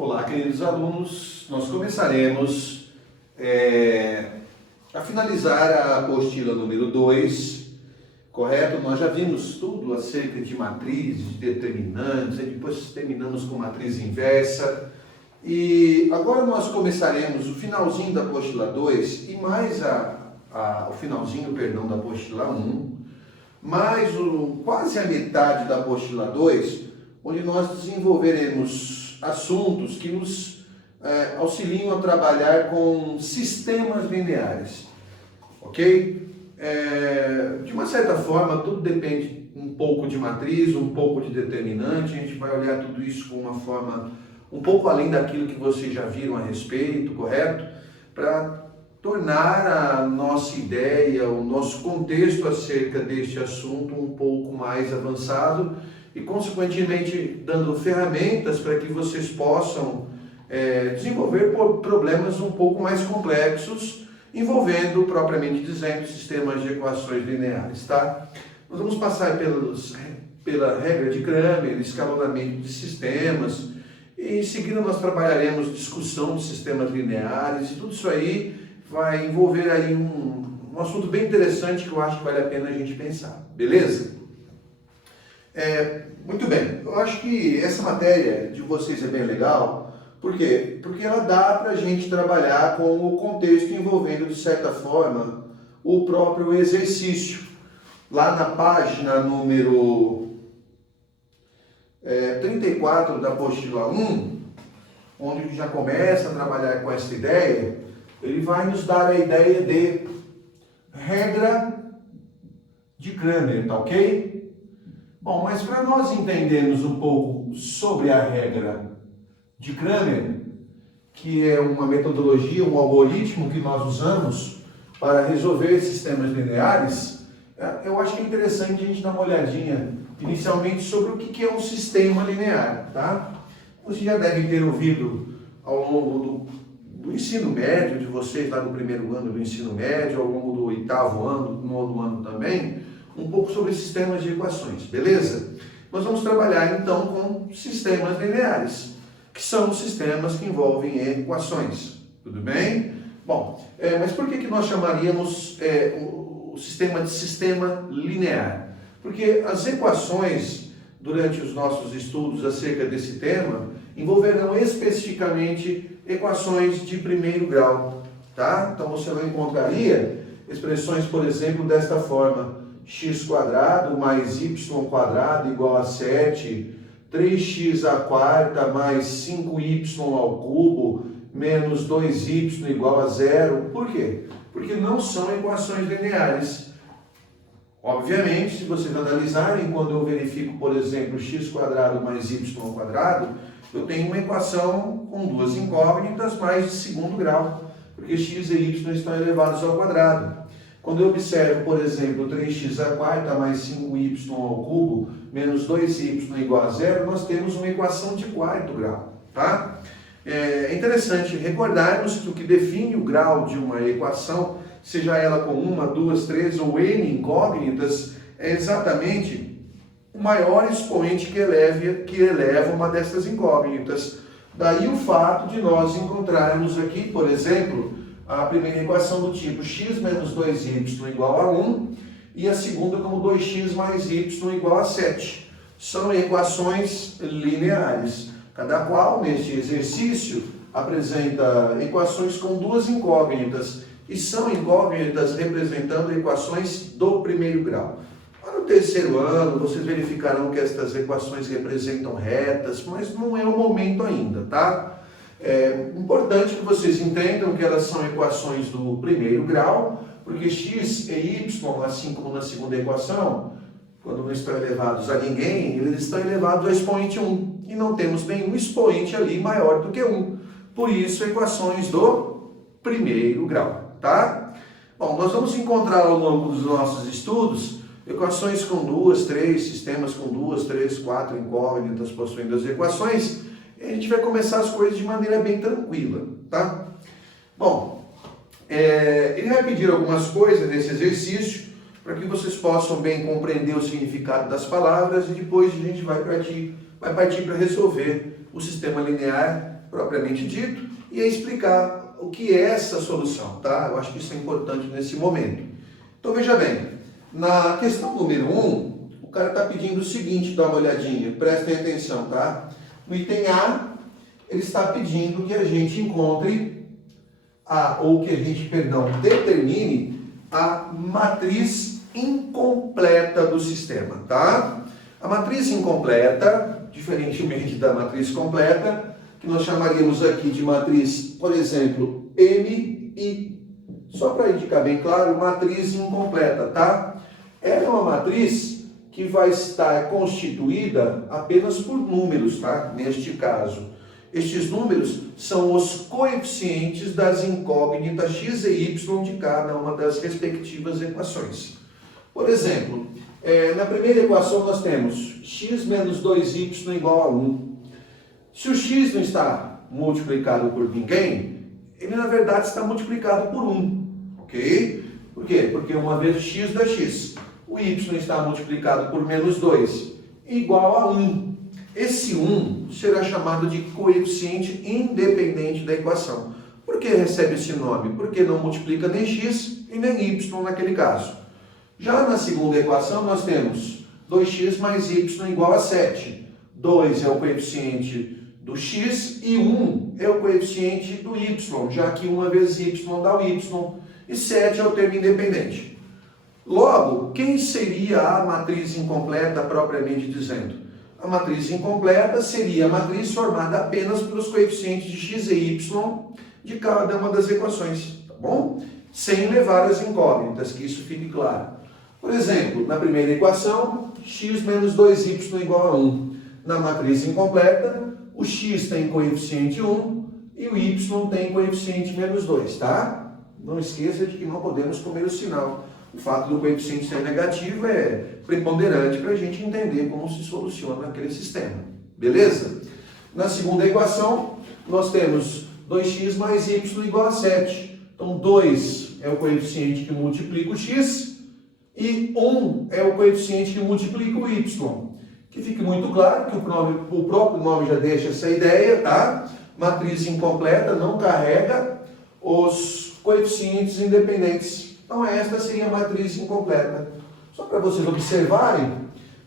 Olá, queridos alunos, nós começaremos a finalizar a apostila número 2, correto? Nós já vimos tudo acerca de matrizes, de determinantes, e depois terminamos com matriz inversa. E agora nós começaremos o finalzinho da apostila 2 e mais o finalzinho, perdão, da apostila 1, mais quase a metade da apostila 2, onde nós desenvolveremos assuntos que nos auxiliam a trabalhar com sistemas lineares, ok? De uma certa forma, tudo depende um pouco de matriz, um pouco de determinante, a gente vai olhar tudo isso com uma forma um pouco além daquilo que vocês já viram a respeito, correto? Para tornar a nossa ideia, o nosso contexto acerca deste assunto um pouco mais avançado e, consequentemente, dando ferramentas para que vocês possam desenvolver problemas um pouco mais complexos, envolvendo, propriamente dizendo, sistemas de equações lineares, tá? Nós vamos passar pela regra de Cramer, escalonamento de sistemas, e em seguida nós trabalharemos discussão de sistemas lineares, e tudo isso aí vai envolver aí um assunto bem interessante que eu acho que vale a pena a gente pensar, beleza? Muito bem, eu acho que essa matéria de vocês é bem legal. Por quê? Porque ela dá para a gente trabalhar com o contexto envolvendo, de certa forma, o próprio exercício. Lá na página número 34 da apostila 1, onde a gente já começa a trabalhar com essa ideia, ele vai nos dar a ideia de regra de Cramer, tá ok? Bom, mas para nós entendermos um pouco sobre a regra de Cramer, que é uma metodologia, um algoritmo que nós usamos para resolver sistemas lineares, eu acho que é interessante a gente dar uma olhadinha inicialmente sobre o que é um sistema linear, tá? Vocês já devem ter ouvido ao longo do ensino médio de vocês, lá do primeiro ano do ensino médio, ao longo do oitavo ano, do nono ano também, um pouco sobre sistemas de equações, beleza? Nós vamos trabalhar então com sistemas lineares, que são sistemas que envolvem equações, tudo bem? Bom, mas por que nós chamaríamos o sistema de sistema linear? Porque as equações, durante os nossos estudos acerca desse tema, envolverão especificamente equações de primeiro grau, tá? Então você não encontraria expressões, por exemplo, desta forma: x² mais y² igual a 7, 3x² mais 5y ao cubo menos 2y igual a 0. Por quê? Porque não são equações lineares. Obviamente, se vocês analisarem, quando eu verifico, por exemplo, x² mais y², eu tenho uma equação com duas incógnitas mais de segundo grau, porque x e y estão elevados ao quadrado. Quando eu observo, por exemplo, 3x² mais 5y ao cubo menos 2y igual a 0, nós temos uma equação de quarto grau, tá? É interessante recordarmos que o que define o grau de uma equação, seja ela com uma, duas, três ou n incógnitas, é exatamente o maior expoente que eleva uma dessas incógnitas. Daí o fato de nós encontrarmos aqui, por exemplo, a primeira equação do tipo x menos 2y igual a 1 e a segunda como 2x mais y igual a 7. São equações lineares, cada qual neste exercício apresenta equações com duas incógnitas e são incógnitas representando equações do primeiro grau. No terceiro ano vocês verificarão que estas equações representam retas, mas não é o momento ainda, tá? É importante que vocês entendam que elas são equações do primeiro grau, porque x e y, assim como na segunda equação, quando não estão elevados a ninguém, eles estão elevados ao expoente 1, e não temos nenhum expoente ali maior do que 1. Por isso, equações do primeiro grau, tá? Bom, nós vamos encontrar ao longo dos nossos estudos equações com duas, três, sistemas com duas, três, quatro incógnitas possuindo as equações. A gente vai começar as coisas de maneira bem tranquila, tá? Bom, ele vai pedir algumas coisas nesse exercício para que vocês possam bem compreender o significado das palavras e depois a gente vai partir para resolver o sistema linear propriamente dito, e a explicar o que é essa solução, tá? Eu acho que isso é importante nesse momento. Então veja bem, na questão número 1, o cara está pedindo o seguinte, dá uma olhadinha, prestem atenção, tá? No item A, ele está pedindo que a gente encontre determine a matriz incompleta do sistema, tá? A matriz incompleta, diferentemente da matriz completa, que nós chamaríamos aqui de matriz, por exemplo, MI, só para indicar bem claro, matriz incompleta, tá? Ela é uma matriz que vai estar constituída apenas por números, tá? Neste caso. Estes números são os coeficientes das incógnitas x e y de cada uma das respectivas equações. Por exemplo, na primeira equação nós temos x menos 2y igual a 1. Se o x não está multiplicado por ninguém, ele na verdade está multiplicado por 1, ok? Por quê? Porque uma vezes x dá x. O y está multiplicado por menos 2, igual a 1. Esse 1 será chamado de coeficiente independente da equação. Por que recebe esse nome? Porque não multiplica nem x e nem y naquele caso. Já na segunda equação nós temos 2x mais y igual a 7. 2 é o coeficiente do x e 1 é o coeficiente do y, já que uma vezes y dá o y, e 7 é o termo independente. Logo, quem seria a matriz incompleta propriamente dizendo? A matriz incompleta seria a matriz formada apenas pelos coeficientes de x e y de cada uma das equações, tá bom? Sem levar as incógnitas, que isso fique claro. Por exemplo, na primeira equação, x menos 2y igual a 1. Na matriz incompleta, o x tem coeficiente 1 e o y tem coeficiente menos 2, tá? Não esqueça de que não podemos comer o sinal. O fato do coeficiente ser negativo é preponderante para a gente entender como se soluciona aquele sistema. Beleza? Na segunda equação, nós temos 2x mais y igual a 7. Então, 2 é o coeficiente que multiplica o x e 1 é o coeficiente que multiplica o y. Que fique muito claro que o próprio nome já deixa essa ideia, tá? Matriz incompleta não carrega os coeficientes independentes. Então, esta seria a matriz incompleta. Só para vocês observarem,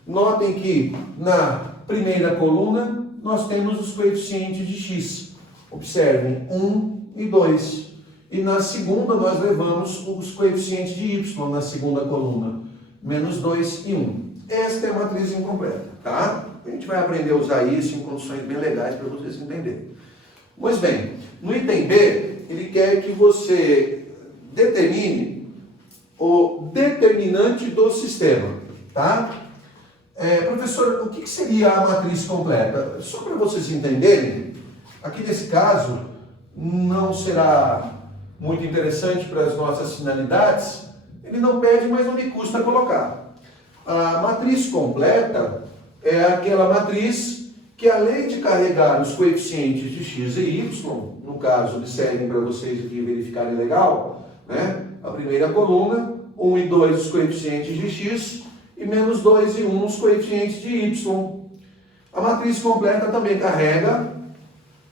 notem que na primeira coluna nós temos os coeficientes de x. Observem, 1 e 2. E na segunda nós levamos os coeficientes de y na segunda coluna. Menos 2 e 1. Esta é a matriz incompleta, tá? A gente vai aprender a usar isso em condições bem legais para vocês entenderem. Pois bem, no item B, ele quer que você determine o determinante do sistema, tá? Professor, o que seria a matriz completa? Só para vocês entenderem, aqui nesse caso, não será muito interessante para as nossas finalidades, ele não pede, mas não me custa colocar. A matriz completa é aquela matriz que, além de carregar os coeficientes de x e y, no caso, eles servem para vocês aqui verificarem legal, né? A primeira coluna, 1 e 2 os coeficientes de x e menos 2 e 1 os coeficientes de y. A matriz completa também carrega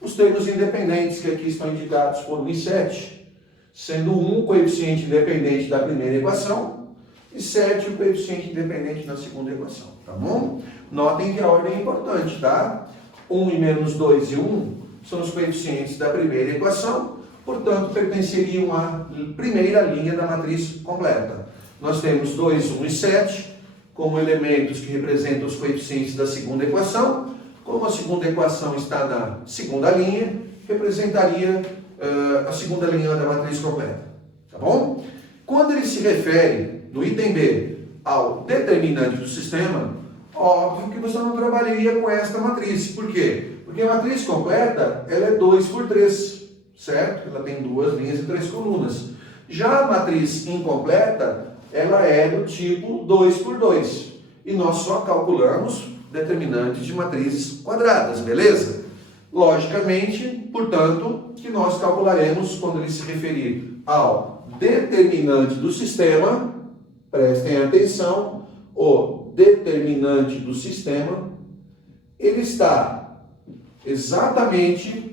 os termos independentes, que aqui estão indicados por 1 e 7, sendo 1 o coeficiente independente da primeira equação e 7 o coeficiente independente da segunda equação, tá bom? Notem que a ordem é importante, tá? 1 e menos 2 e 1 são os coeficientes da primeira equação, portanto, pertenceriam à primeira linha da matriz completa. Nós temos 2, 1 e 7 como elementos que representam os coeficientes da segunda equação. Como a segunda equação está na segunda linha, representaria a segunda linha da matriz completa. Tá bom? Quando ele se refere, no item B, ao determinante do sistema, óbvio que você não trabalharia com esta matriz. Por quê? Porque a matriz completa, ela é 2 por 3. Certo? Ela tem 2 linhas e 3 colunas. Já a matriz incompleta, ela é do tipo 2 por 2. E nós só calculamos determinantes de matrizes quadradas, beleza? Logicamente, portanto, que nós calcularemos quando ele se referir ao determinante do sistema, prestem atenção, o determinante do sistema, ele está exatamente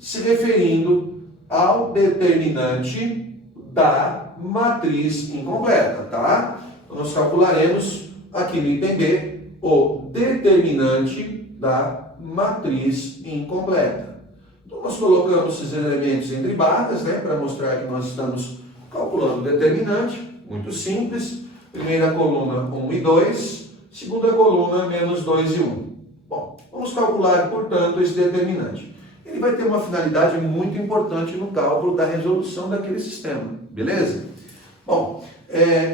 se referindo ao determinante da matriz incompleta, tá? Então, nós calcularemos aqui no item B o determinante da matriz incompleta. Então, nós colocamos esses elementos entre barras, né, para mostrar que nós estamos calculando o determinante, muito simples. Primeira coluna, 1 e 2. Segunda coluna, menos 2 e 1. Bom, vamos calcular, portanto, esse determinante. Ele vai ter uma finalidade muito importante no cálculo da resolução daquele sistema, beleza? Bom,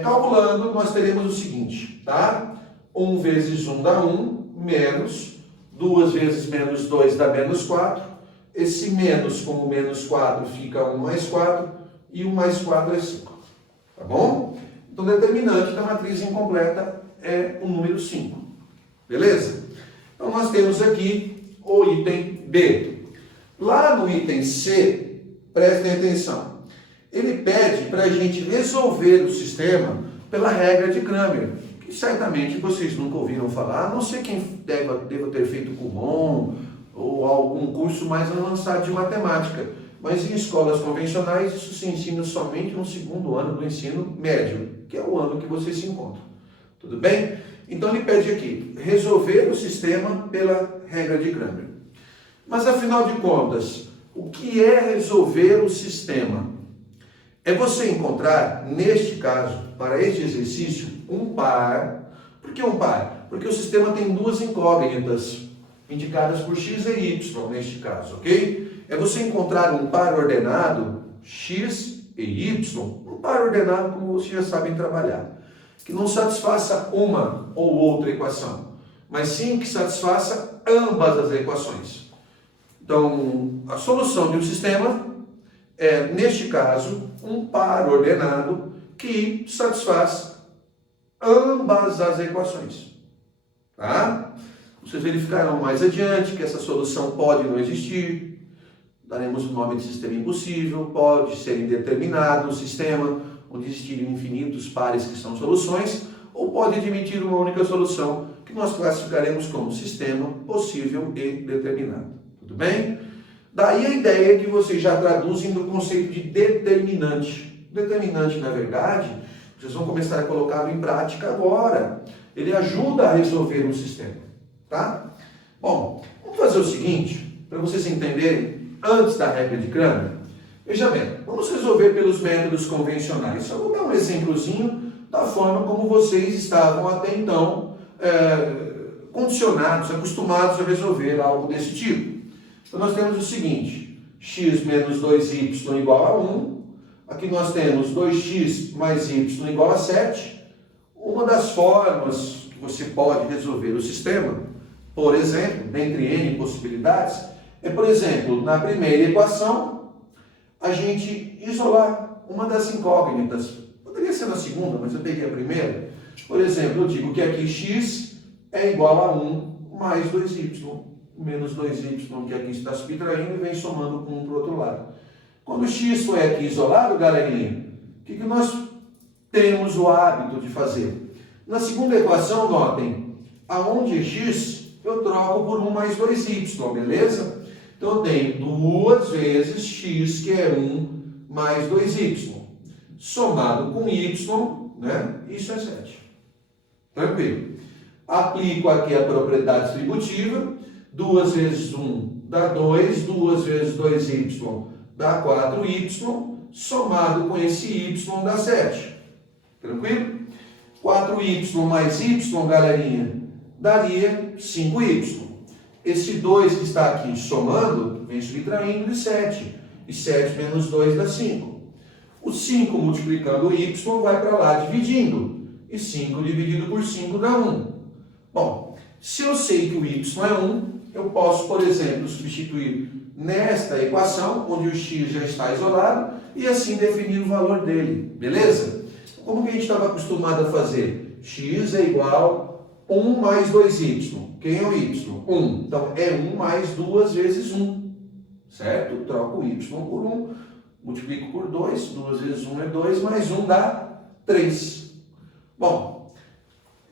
calculando, nós teremos o seguinte, tá? 1 vezes 1 dá 1, menos 2 vezes menos 2 dá menos 4. Esse menos, como menos 4, fica 1 mais 4, e 1 mais 4 é 5, tá bom? Então, o determinante da matriz incompleta é o número 5, beleza? Então, nós temos aqui o item B. Lá no item C, prestem atenção, ele pede para a gente resolver o sistema pela regra de Cramer, que certamente vocês nunca ouviram falar, a não ser quem deva ter feito Kumon ou algum curso mais avançado de matemática. Mas em escolas convencionais isso se ensina somente no segundo ano do ensino médio, que é o ano que você se encontra. Tudo bem? Então ele pede aqui, resolver o sistema pela regra de Cramer. Mas afinal de contas, o que é resolver o sistema? É você encontrar, neste caso, para este exercício, um par. Por que um par? Porque o sistema tem duas incógnitas, indicadas por x e y, neste caso, ok? É você encontrar um par ordenado, x e y, um par ordenado como vocês já sabem trabalhar, que não satisfaça uma ou outra equação, mas sim que satisfaça ambas as equações. Então, a solução de um sistema é, neste caso, um par ordenado que satisfaz ambas as equações. Tá? Vocês verificarão mais adiante que essa solução pode não existir. Daremos o nome de sistema impossível, pode ser indeterminado um sistema, onde existirem infinitos pares que são soluções, ou pode admitir uma única solução, que nós classificaremos como sistema possível e determinado. Tudo bem? Daí a ideia que vocês já traduzem do conceito de determinante. Determinante, na verdade, vocês vão começar a colocá-lo em prática agora. Ele ajuda a resolver um sistema. Tá? Bom, vamos fazer o seguinte, para vocês entenderem, antes da regra de Cramer. Veja bem, vamos resolver pelos métodos convencionais. Só vou dar um exemplozinho da forma como vocês estavam até então condicionados, acostumados a resolver algo desse tipo. Então nós temos o seguinte, x menos 2y igual a 1. Aqui nós temos 2x mais y igual a 7. Uma das formas que você pode resolver o sistema, por exemplo, dentre N possibilidades, é, por exemplo, na primeira equação, a gente isolar uma das incógnitas. Poderia ser na segunda, mas eu peguei a primeira. Por exemplo, eu digo que aqui x é igual a 1 mais 2y, menos 2y, que aqui está subtraindo e vem somando com um para o outro lado. Quando o x foi aqui isolado, galerinha, o que nós temos o hábito de fazer? Na segunda equação, notem, aonde é x, eu troco por 1 mais 2y, beleza? Então, eu tenho 2 vezes x, que é 1 mais 2y, somado com y, né? Isso é 7. Tranquilo. Aplico aqui a propriedade distributiva, 2 vezes 1 dá 2, 2 vezes 2y dá 4y, somado com esse y dá 7. Tranquilo? 4y mais y, galerinha, daria 5y. Esse 2 que está aqui somando, vem subtraindo de 7. E 7 menos 2 dá 5. O 5 multiplicando o y vai para lá dividindo. E 5 dividido por 5 dá 1. Bom, se eu sei que o y é 1, eu posso, por exemplo, substituir nesta equação, onde o x já está isolado, e assim definir o valor dele. Beleza? Como que a gente estava acostumado a fazer? X é igual a 1 mais 2y. Quem é o y? 1. Então, é 1 mais 2 vezes 1. Certo? Troco o y por 1, multiplico por 2. 2 vezes 1 é 2, mais 1 dá 3. Bom,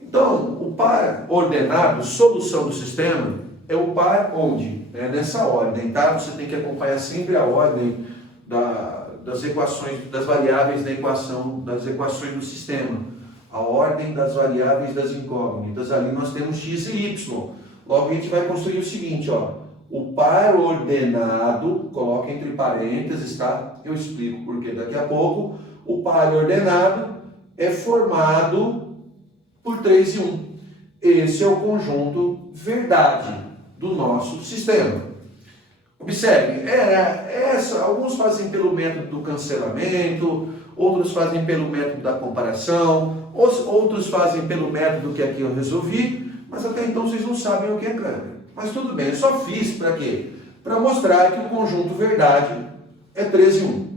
então, o par ordenado, solução do sistema, é o par onde? É nessa ordem, tá? Você tem que acompanhar sempre a ordem das equações, das variáveis da equação, das equações do sistema. A ordem das variáveis das incógnitas. Ali nós temos x e y. Logo a gente vai construir o seguinte, ó. O par ordenado, coloca entre parênteses, tá? Eu explico porque daqui a pouco. O par ordenado é formado por 3 e 1. Esse é o conjunto verdade do nosso sistema. Observe, alguns fazem pelo método do cancelamento, outros fazem pelo método da comparação, outros fazem pelo método que aqui eu resolvi, mas até então vocês não sabem o que é Cramer. Mas tudo bem, eu só fiz para quê? Para mostrar que o conjunto verdade é 3 e 1.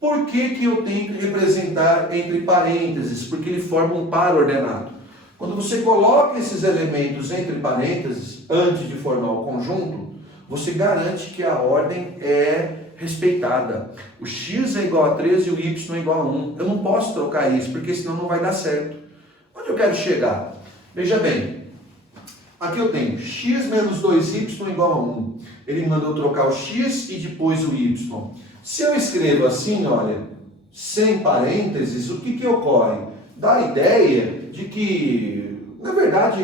Por que eu tenho que representar entre parênteses? Porque ele forma um par ordenado. Quando você coloca esses elementos entre parênteses, antes de formar o conjunto, você garante que a ordem é respeitada. O x é igual a 3 e o y é igual a 1. Eu não posso trocar isso, porque senão não vai dar certo. Onde eu quero chegar? Veja bem, aqui eu tenho x menos 2y igual a 1. Ele mandou trocar o x e depois o y. Se eu escrevo assim, olha, sem parênteses, o que ocorre? Dá a ideia de que, na verdade,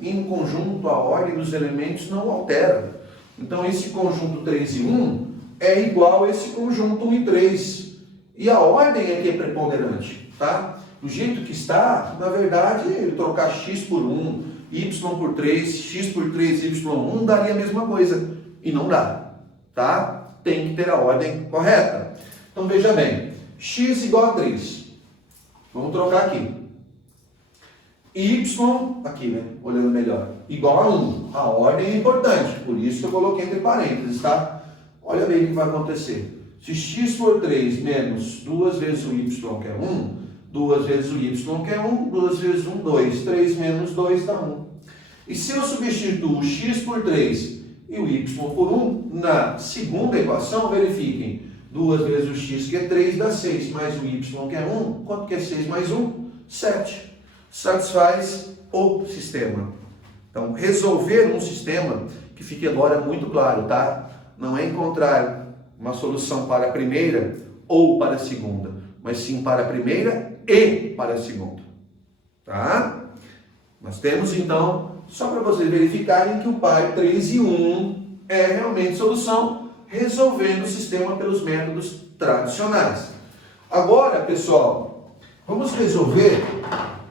em conjunto, a ordem dos elementos não altera. Então, esse conjunto 3 e 1 é igual a esse conjunto 1 e 3. E a ordem é que é preponderante, tá? Do jeito que está, na verdade, trocar x por 1, y por 3, x por 3, y1 daria a mesma coisa. E não dá, tá? Tem que ter a ordem correta. Então, veja bem, x igual a 3. Vamos trocar aqui. Y, aqui, né? Olhando melhor, igual a 1. A ordem é importante, por isso que eu coloquei entre parênteses, tá? Olha bem o que vai acontecer. Se x for 3 menos 2 vezes o y, que é 1, 2 vezes o y, que é 1, 2 vezes 1, 2. 3 menos 2 dá 1. E se eu substituo o x por 3 e o y por 1, na segunda equação, verifiquem. 2 vezes o x, que é 3, dá 6, mais o y, que é 1. Quanto que é 6 mais 1? 7. Satisfaz o sistema. Então, resolver um sistema, que fique agora muito claro, tá? Não é encontrar uma solução para a primeira ou para a segunda, mas sim para a primeira e para a segunda. Tá? Nós temos, então, só para vocês verificarem que o par 3 e 1 é realmente solução, resolvendo o sistema pelos métodos tradicionais. Agora, pessoal, vamos resolver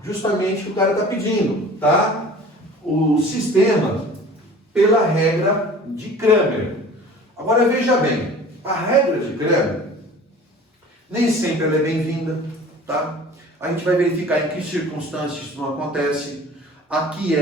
justamente o que o cara está pedindo, tá? O sistema pela regra de Cramer. Agora veja bem, a regra de Cramer nem sempre ela é bem-vinda, tá? A gente vai verificar em que circunstâncias isso não acontece. Aqui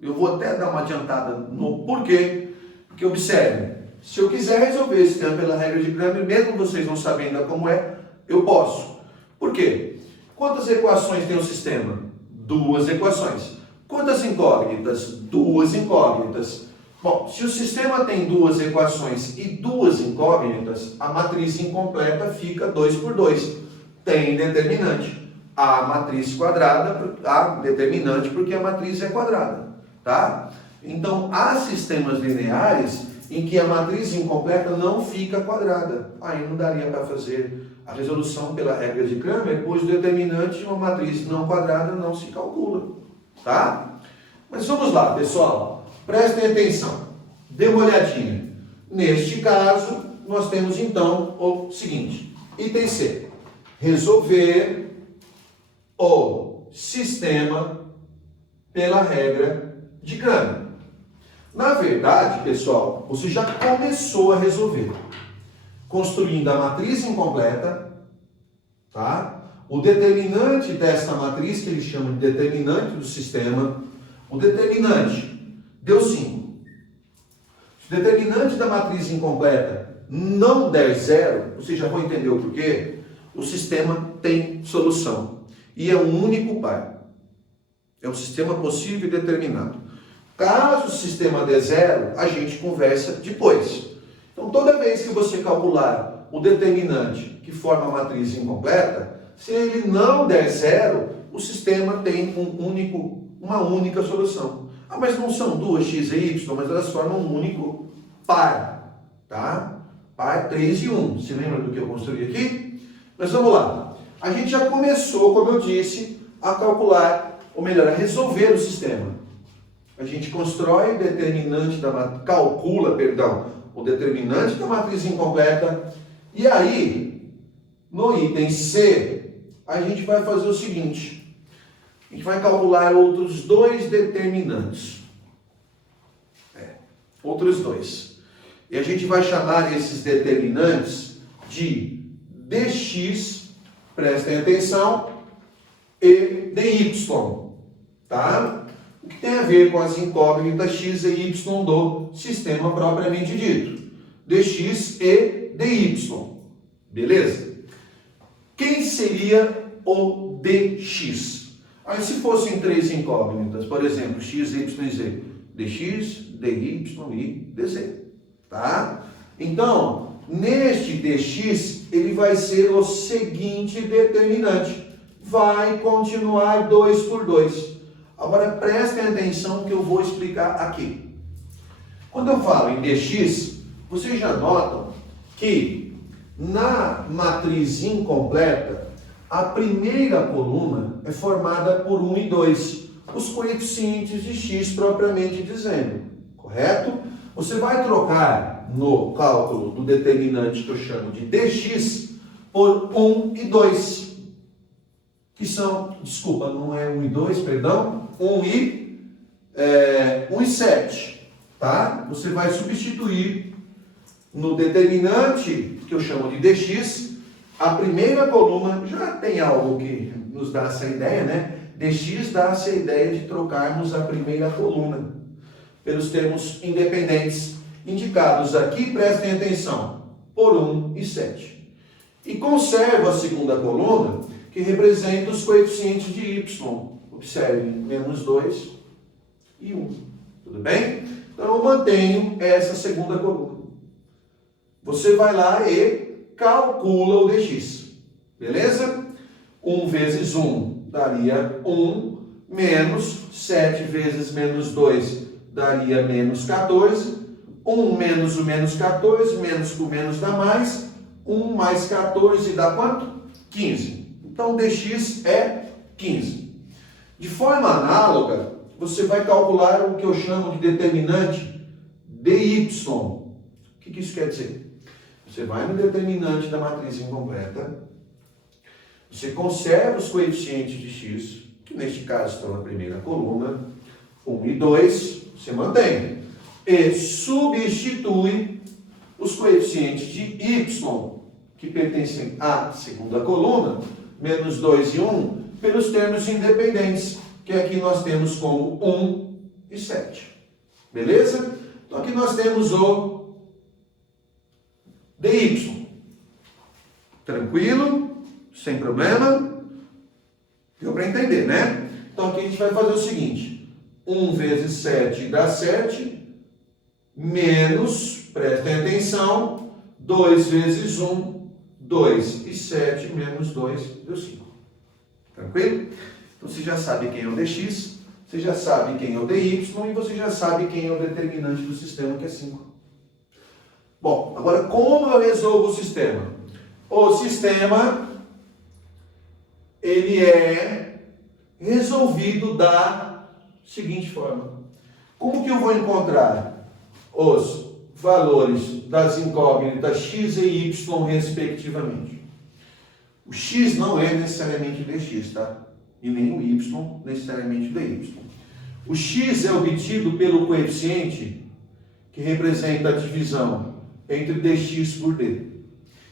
eu vou até dar uma adiantada no porquê, porque observe, se eu quiser resolver esse sistema pela regra de Cramer, mesmo vocês não sabendo ainda como é, eu posso. Por quê? Quantas equações tem o sistema? 2 equações. Quantas incógnitas? 2 incógnitas. Bom, se o sistema tem 2 equações e 2 incógnitas, a matriz incompleta fica 2 por 2. Tem determinante. A matriz quadrada, a determinante porque a matriz é quadrada. Tá? Então, há sistemas lineares em que a matriz incompleta não fica quadrada. Aí não daria para fazer a resolução pela regra de Cramer, pois o determinante de uma matriz não quadrada não se calcula. Tá? Mas vamos lá, pessoal. Prestem atenção. Dê uma olhadinha. Neste caso, nós temos então o seguinte. Item C. Resolver o sistema pela regra de Cramer. Na verdade, pessoal, você já começou a resolver. Construindo a matriz incompleta, tá? O determinante desta matriz, que ele chama de determinante do sistema, o determinante deu 5. Se o determinante da matriz incompleta não der 0, vocês já vão entender o porquê, o sistema tem solução. E é um único par. É um sistema possível e determinado. Caso o sistema dê 0, a gente conversa depois. Então, toda vez que você calcular o determinante que forma a matriz incompleta, se ele não der 0, o sistema tem uma única solução. Ah, mas não são duas x e y, mas elas formam um único par, tá? Par 3 e 1. Se lembra do que eu construí aqui? Mas vamos lá. A gente já começou, como eu disse, a calcular, ou melhor, a resolver o sistema. A gente constrói o determinante calcula, o determinante da matriz incompleta. E aí, no item C, a gente vai fazer o seguinte. A gente vai calcular outros dois determinantes. Outros dois. E a gente vai chamar esses determinantes de dx, prestem atenção, e dy, tá? O que tem a ver com as incógnitas x e y do sistema propriamente dito. Dx e dy. Beleza? Quem seria o dx? Aí se fossem três incógnitas, por exemplo, x, y e z. Dx, dy e dz. Tá? Então, neste dx, ele vai ser o seguinte determinante. Vai continuar 2 por 2. Agora, prestem atenção que eu vou explicar aqui. Quando eu falo em dx, vocês já notam que na matriz incompleta, a primeira coluna é formada por 1 e 2, os coeficientes de x propriamente dizendo, correto? Você vai trocar no cálculo do determinante que eu chamo de dx por 1 e 2, que são, desculpa, não é 1 e 2, perdão, 1 e 7, tá? Você vai substituir no determinante que eu chamo de dx, a primeira coluna, já tem algo que nos dá essa ideia, né? Dx dá-se a ideia de trocarmos a primeira coluna pelos termos independentes indicados aqui, prestem atenção, por 1 e 7. E conservo a segunda coluna, que representa os coeficientes de y. Observe, menos 2 e 1. Tudo bem? Então, eu mantenho essa segunda coluna. Você vai lá e calcula o dx. Beleza? 1 vezes 1 daria 1, menos 7 vezes menos 2 daria menos 14. 1 menos o menos 14, menos com menos dá mais. 1 mais 14 dá quanto? 15. Então, dx é 15. De forma análoga, você vai calcular o que eu chamo de determinante dy. O que isso quer dizer? Você vai no determinante da matriz incompleta, você conserva os coeficientes de x, que neste caso estão na primeira coluna, 1 e 2, você mantém. E substitui os coeficientes de y, que pertencem à segunda coluna, menos 2 e 1, pelos termos independentes, que aqui nós temos como 1 e 7. Beleza? Então aqui nós temos o dy. Tranquilo? Sem problema? Deu para entender, né? Então aqui a gente vai fazer o seguinte. 1 vezes 7 dá 7, menos, prestem atenção, 2 vezes 1, 2 e 7 menos 2 deu 5. Tranquilo? Então você já sabe quem é o dx, você já sabe quem é o dy e você já sabe quem é o determinante do sistema, que é 5. Bom, agora como eu resolvo o sistema? O sistema, ele é resolvido da seguinte forma. Como que eu vou encontrar os valores das incógnitas x e y respectivamente? O x não é necessariamente dx, tá? E nem o y necessariamente dy. O x é obtido pelo coeficiente que representa a divisão entre dx por d.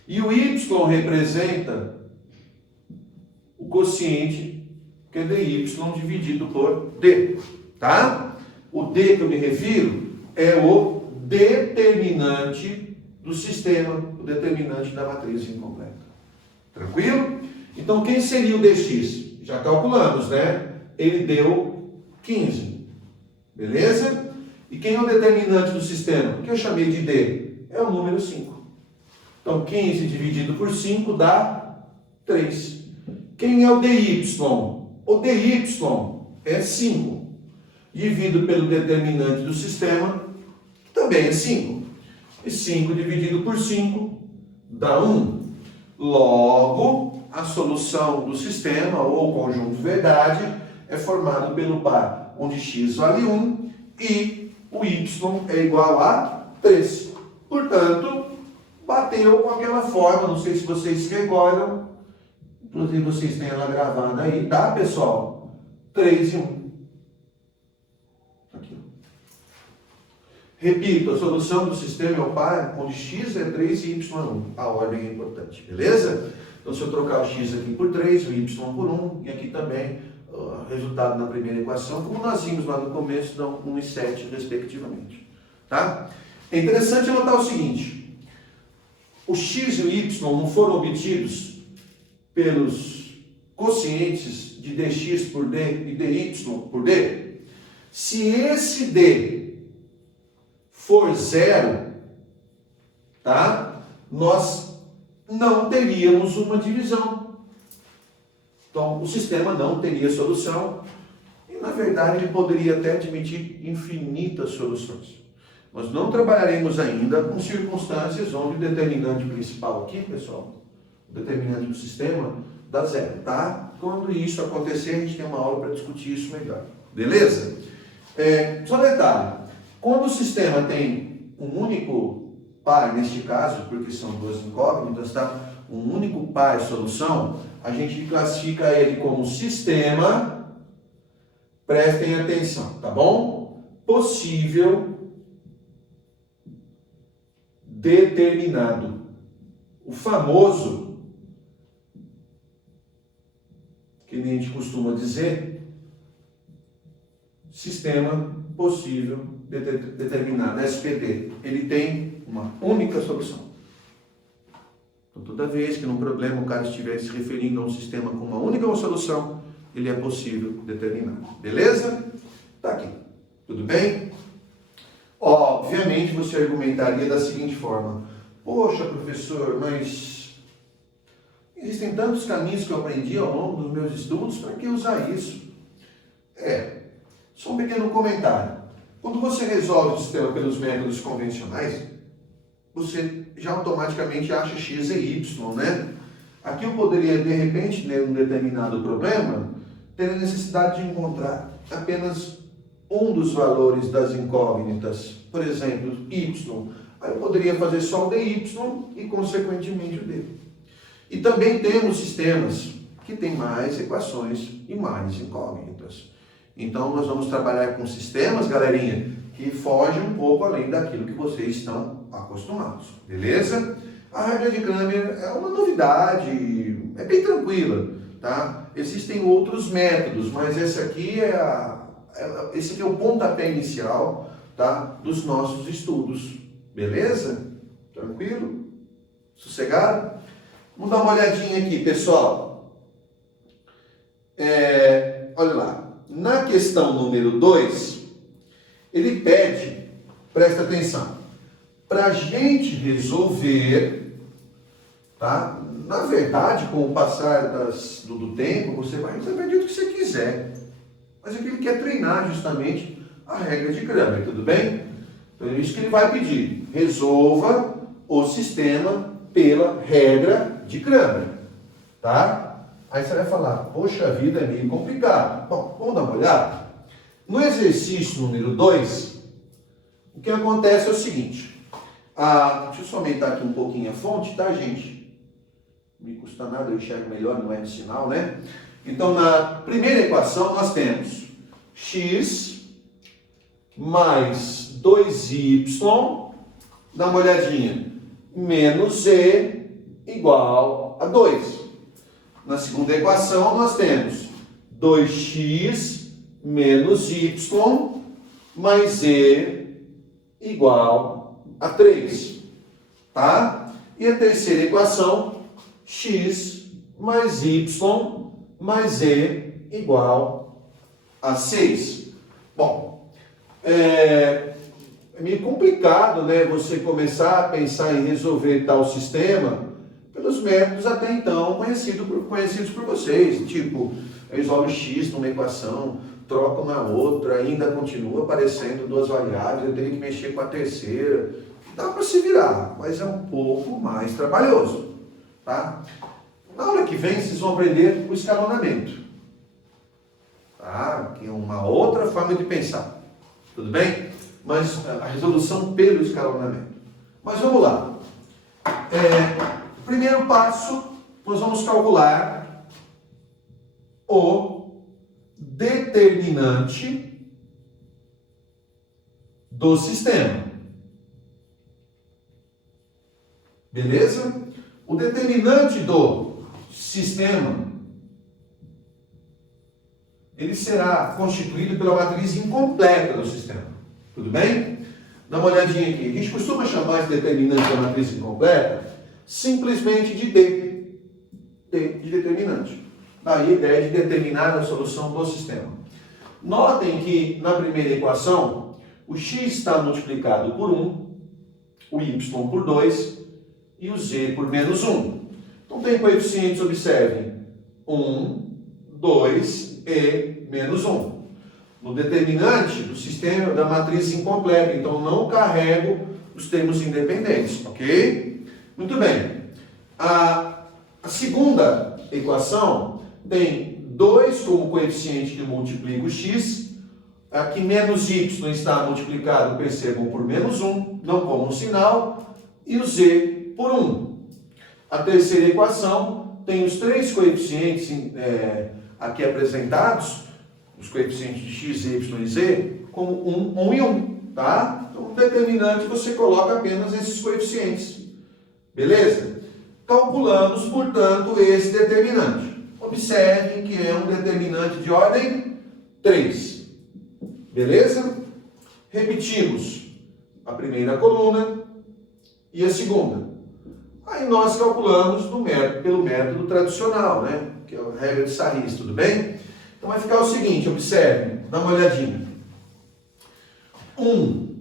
E o y representa o quociente, que é dy dividido por d. Tá? O d que eu me refiro é o determinante do sistema, o determinante da matriz incompleta. Tranquilo? Então, quem seria o dx? Já calculamos, né? Ele deu 15. Beleza? E quem é o determinante do sistema? O que eu chamei de d? É o número 5. Então, 15 dividido por 5 dá 3. Quem é o dy? O dy é 5. divido pelo determinante do sistema, que também é 5. E 5 dividido por 5 dá 1. Logo, a solução do sistema, ou conjunto verdade, é formado pelo par onde x vale 1 e o y é igual a 3. Portanto, bateu com aquela forma, não sei se vocês se recordam, inclusive vocês têm ela gravada aí, tá, pessoal? 3 e 1. Aqui. Repito, a solução do sistema é o par onde x é 3 e y é 1. A ordem é importante, beleza? Então, se eu trocar o x aqui por 3, o y por 1, e aqui também, o resultado na primeira equação, como nós vimos lá no começo, dão 1 e 7, respectivamente. Tá? É interessante notar o seguinte: o x e o y não foram obtidos pelos quocientes de dx por d e dy por d. Se esse d for zero, tá? Nós não teríamos uma divisão. Então, o sistema não teria solução. E, na verdade, ele poderia até admitir infinitas soluções. Nós não trabalharemos ainda com circunstâncias onde o determinante principal aqui, pessoal, o determinante do sistema, dá zero, tá? Quando isso acontecer, a gente tem uma aula para discutir isso melhor. Beleza? Só detalhe. Quando o sistema tem um único par, neste caso, porque são duas incógnitas, tá? Um único par de solução, a gente classifica ele como sistema, prestem atenção, tá bom? Possível determinado. O famoso, que nem a gente costuma dizer, sistema possível determinado, SPD. Ele tem uma única solução. Então, toda vez que num problema o cara estiver se referindo a um sistema com uma única solução, ele é possível determinado. Beleza? Tá aqui. Tudo bem? Obviamente, você argumentaria da seguinte forma: poxa, professor, mas existem tantos caminhos que eu aprendi ao longo dos meus estudos, para que usar isso? Só um pequeno comentário. Quando você resolve o sistema pelos métodos convencionais, você já automaticamente acha x e y, né? Aqui eu poderia, de repente, num determinado problema, ter a necessidade de encontrar apenas um dos valores das incógnitas, por exemplo, y. Aí eu poderia fazer só o dy e, consequentemente, o d. E também temos sistemas que têm mais equações e mais incógnitas. Então, nós vamos trabalhar com sistemas, galerinha, que fogem um pouco além daquilo que vocês estão acostumados, beleza? A regra de Cramer é uma novidade, é bem tranquila, tá? Existem outros métodos, mas esse aqui é o pontapé inicial, tá? Dos nossos estudos, beleza? Tranquilo? Sossegado? Vamos dar uma olhadinha aqui, pessoal. Olha lá. Na questão número 2, ele pede, presta atenção, para a gente resolver, tá? Na verdade, com o passar do tempo, você vai resolver do que você quiser. Mas aqui ele quer treinar justamente a regra de Cramer, tudo bem? Então é isso que ele vai pedir. Resolva o sistema pela regra de Cramer, tá? Aí você vai falar, poxa vida, é meio complicado. Bom, vamos dar uma olhada? No exercício número 2, o que acontece é o seguinte. Deixa eu só aumentar aqui um pouquinho a fonte, tá, gente? Não me custa nada, eu enxergo melhor, não é de sinal, né? Então, na primeira equação, nós temos x mais 2y, dá uma olhadinha, menos e igual a 2. Na segunda equação, nós temos 2x menos y mais e igual a 3. Tá? E a terceira equação, x mais y mais e igual a 6. Bom, é meio complicado, né, você começar a pensar em resolver tal sistema pelos métodos até então conhecidos por vocês, tipo, resolve x numa equação, troca uma outra, ainda continua aparecendo duas variáveis, eu teria que mexer com a terceira. Dá para se virar, mas é um pouco mais trabalhoso, tá? Na aula que vem vocês vão aprender o escalonamento, tá? Que é uma outra forma de pensar, tudo bem? Mas a resolução pelo escalonamento. Mas vamos lá. Primeiro passo, nós vamos calcular o determinante do sistema. Beleza? O determinante do sistema, ele será constituído pela matriz incompleta do sistema. Tudo bem? Dá uma olhadinha aqui. A gente costuma chamar esse determinante da matriz incompleta simplesmente de D. D de determinante. Daí a ideia de determinar a solução do sistema. Notem que na primeira equação, o x está multiplicado por 1, o y por 2 e o z por menos 1. Então tem coeficientes, observem, 1, 2 e menos 1. No determinante do sistema da matriz incompleta, então não carrego os termos independentes, ok? Muito bem. A segunda equação tem 2 como coeficiente que multiplica o x, aqui menos y está multiplicado, percebam, por menos 1, não como um sinal, e o z por 1. A terceira equação tem os 3 coeficientes aqui apresentados, os coeficientes de x, y e z, como 1 e 1, tá? Então, no determinante você coloca apenas esses coeficientes, beleza? Calculamos, portanto, esse determinante. Observem que é um determinante de ordem 3, beleza? Repetimos a primeira coluna e a segunda. Aí nós calculamos pelo método tradicional, né? Que é a regra de Sarris, tudo bem? Então vai ficar o seguinte, observem, dá uma olhadinha. 1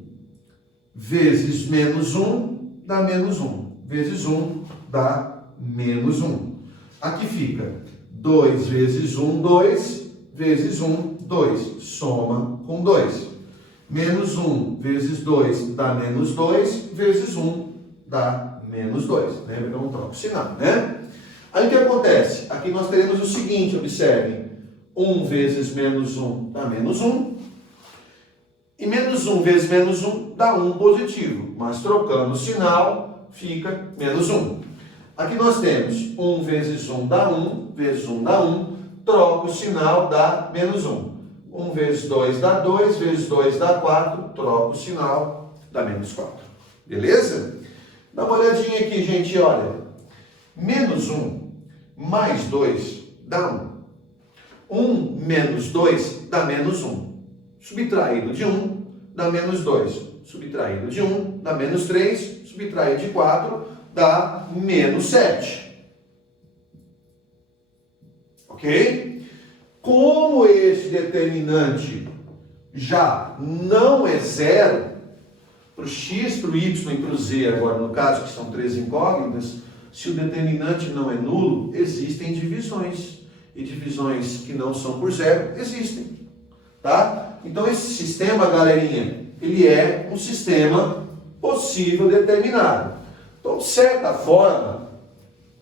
vezes menos 1 dá menos 1. Vezes 1 dá menos 1. Aqui fica 2 vezes 1, 2. Vezes 1, 2. Soma com 2. Menos 1 vezes 2 dá menos 2. Vezes 1 dá menos 2. Lembra que eu não troco o sinal, né? Aí o que acontece? Aqui nós teremos o seguinte, observem. 1 vezes menos 1 dá menos 1. E menos 1 vezes menos 1 dá 1 positivo. Mas trocando o sinal, fica menos 1. Aqui nós temos 1 vezes 1 dá 1, vezes 1 dá 1. Troca o sinal, dá menos 1. 1 vezes 2 dá 2, vezes 2 dá 4. Troca o sinal, dá menos 4. Beleza? Dá uma olhadinha aqui, gente, olha. Menos 1 mais 2 dá 1. 1 menos 2 dá menos 1. Subtraído de 1 dá menos 2. Subtraído de 1 dá menos 3. Subtraído de 4 dá menos 7. Ok? Como esse determinante já não é zero, para o x, para o y e para o z, agora no caso que são 3 incógnitas, se o determinante não é nulo, existem divisões. E divisões que não são por zero existem, tá? Então esse sistema, galerinha, ele é um sistema possível determinado. Então, de certa forma,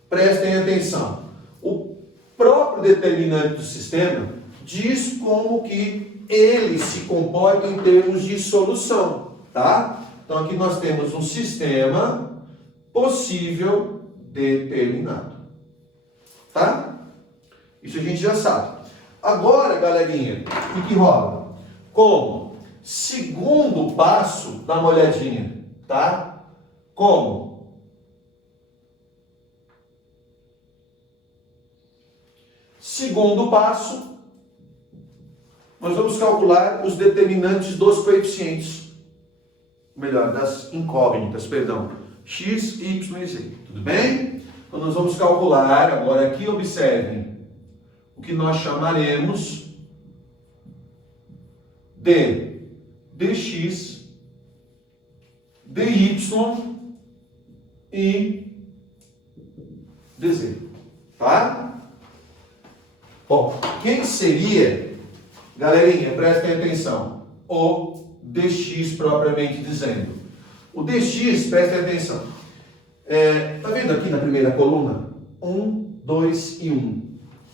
prestem atenção, o próprio determinante do sistema diz como que ele se comporta em termos de solução, tá? Então aqui nós temos um sistema possível determinado, tá? Isso a gente já sabe. Agora, galerinha, o que rola? Como? Segundo passo, dá uma olhadinha, tá? Como? Segundo passo, nós vamos calcular os determinantes dos coeficientes. Melhor, das incógnitas, perdão. X, Y e Z. Tudo bem? Então nós vamos calcular, agora aqui observem, o que nós chamaremos de dx, dy e dz. Tá? Bom, quem seria Galerinha, prestem atenção. O dx propriamente dizendo. O dx, prestem atenção. Tá vendo aqui na primeira coluna? 1, 2 e 1.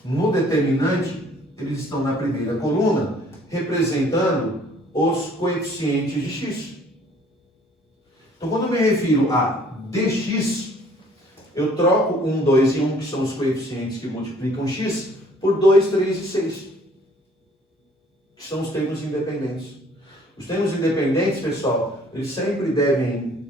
No determinante, eles estão na primeira coluna, representando os coeficientes de x. Então, quando eu me refiro a dx, eu troco 1, 2 e 1, que são os coeficientes que multiplicam x, por 2, 3 e 6, que são os termos independentes. Os termos independentes, pessoal, eles sempre devem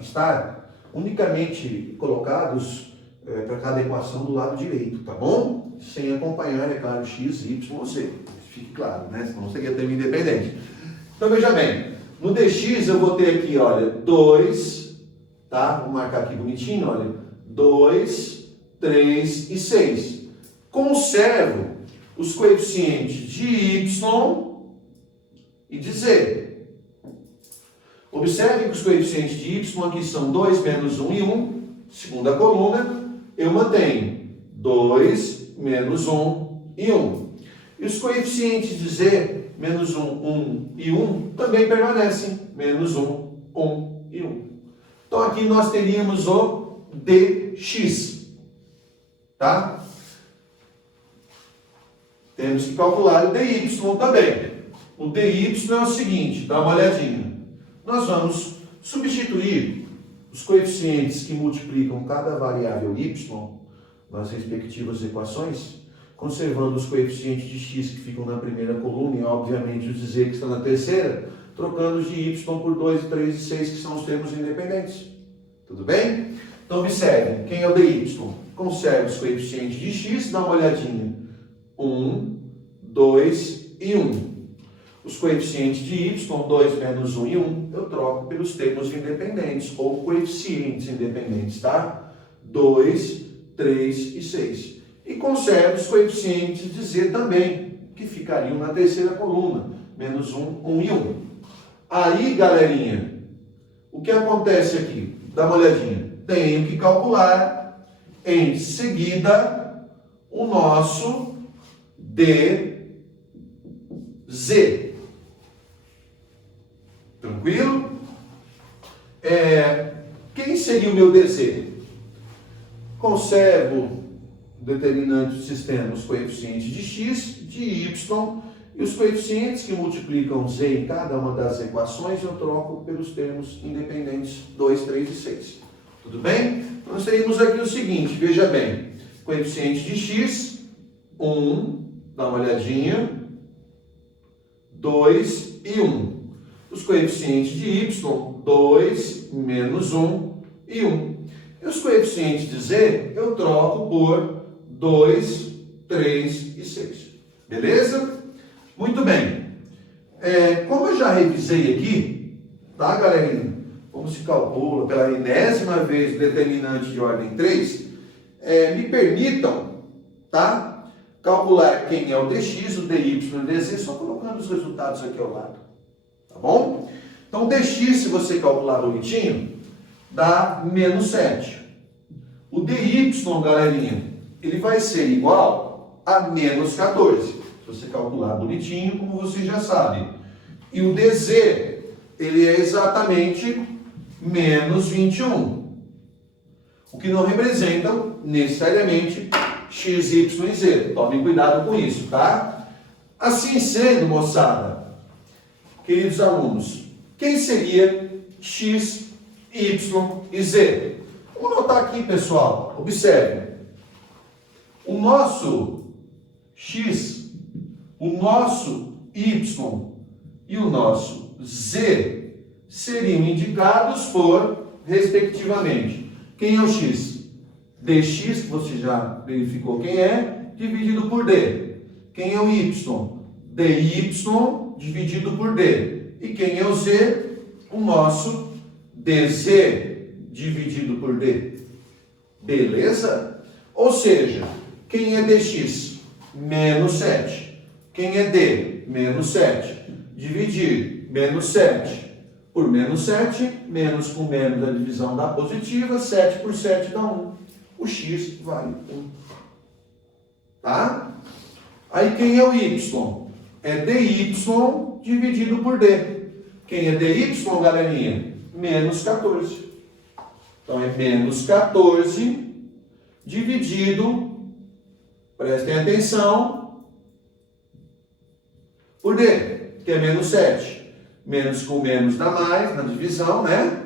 estar unicamente colocados para cada equação do lado direito, tá bom? Sem acompanhar, é claro, x, y ou z. Fique claro, né? Senão seria termo independente. Então, veja bem, no dx eu vou ter aqui, olha, 2, tá? Vou marcar aqui bonitinho, olha, 2, 3 e 6. Conservo os coeficientes de y e de z. Observe que os coeficientes de y aqui são 2 menos 1 e 1, segunda coluna, eu mantenho 2 menos 1 e 1. E os coeficientes de z, menos 1, 1 e 1, também permanecem, menos 1, 1 e 1. Então aqui nós teríamos o dx, tá? Temos que calcular o dy também. O dy é o seguinte, dá uma olhadinha. Nós vamos substituir os coeficientes que multiplicam cada variável y nas respectivas equações, conservando os coeficientes de x que ficam na primeira coluna e, obviamente, os de z que estão na terceira, trocando os de y por 2, 3 e 6, que são os termos independentes. Tudo bem? Então, observe, quem é o dy? Conserva os coeficientes de x, dá uma olhadinha. 1, 2 e 1. Os coeficientes de y, 2 menos 1 e 1, eu troco pelos termos independentes, ou coeficientes independentes, tá? 2, 3 e 6. E conservo os coeficientes de z também, que ficariam na terceira coluna, menos 1, 1 e 1. Aí, galerinha, o que acontece aqui? Dá uma olhadinha. Tenho que calcular, em seguida, o nosso dz. Tranquilo? Quem seria o meu dz? Conservo o determinante do sistema, os coeficientes de x, de y, e os coeficientes que multiplicam z em cada uma das equações, eu troco pelos termos independentes 2, 3 e 6. Tudo bem? Então, nós teríamos aqui o seguinte, veja bem, coeficiente de x, 1, dá uma olhadinha, 2 e 1. Os coeficientes de y, 2, menos 1 e 1. E os coeficientes de z, eu troco por 2, 3 e 6. Beleza? Muito bem. Como eu já revisei aqui, tá, galerinha? Como se calcula pela enésima vez o determinante de ordem 3, me permitam, tá, calcular quem é o dx, o dy e o dz, só colocando os resultados aqui ao lado. Tá bom? Então, o dx, se você calcular bonitinho, dá menos 7. O dy, galerinha, ele vai ser igual a menos 14. Se você calcular bonitinho, como você já sabe. E o dz, ele é exatamente menos 21. O que não representam, necessariamente, x, y e z. Tomem cuidado com isso, tá? Assim sendo, moçada, queridos alunos, quem seria x, y e z? Vamos notar aqui, pessoal. Observe. O nosso x, o nosso y e o nosso z seriam indicados por, respectivamente, quem é o x? dx, que você já verificou quem é, dividido por d. Quem é o y? dy dividido por d. E quem é o z? O nosso dz dividido por d. Beleza? Ou seja, quem é dx? Menos 7. Quem é d? Menos 7. Dividir menos 7 por menos 7, menos com menos da divisão dá positiva, 7 por 7 dá 1. O x vale 1. Tá? Aí quem é o y? é dy dividido por d. Quem é dy, galerinha? Menos 14. Então, é menos 14 dividido, prestem atenção, por d, que é menos 7. Menos com menos dá mais, na divisão, né?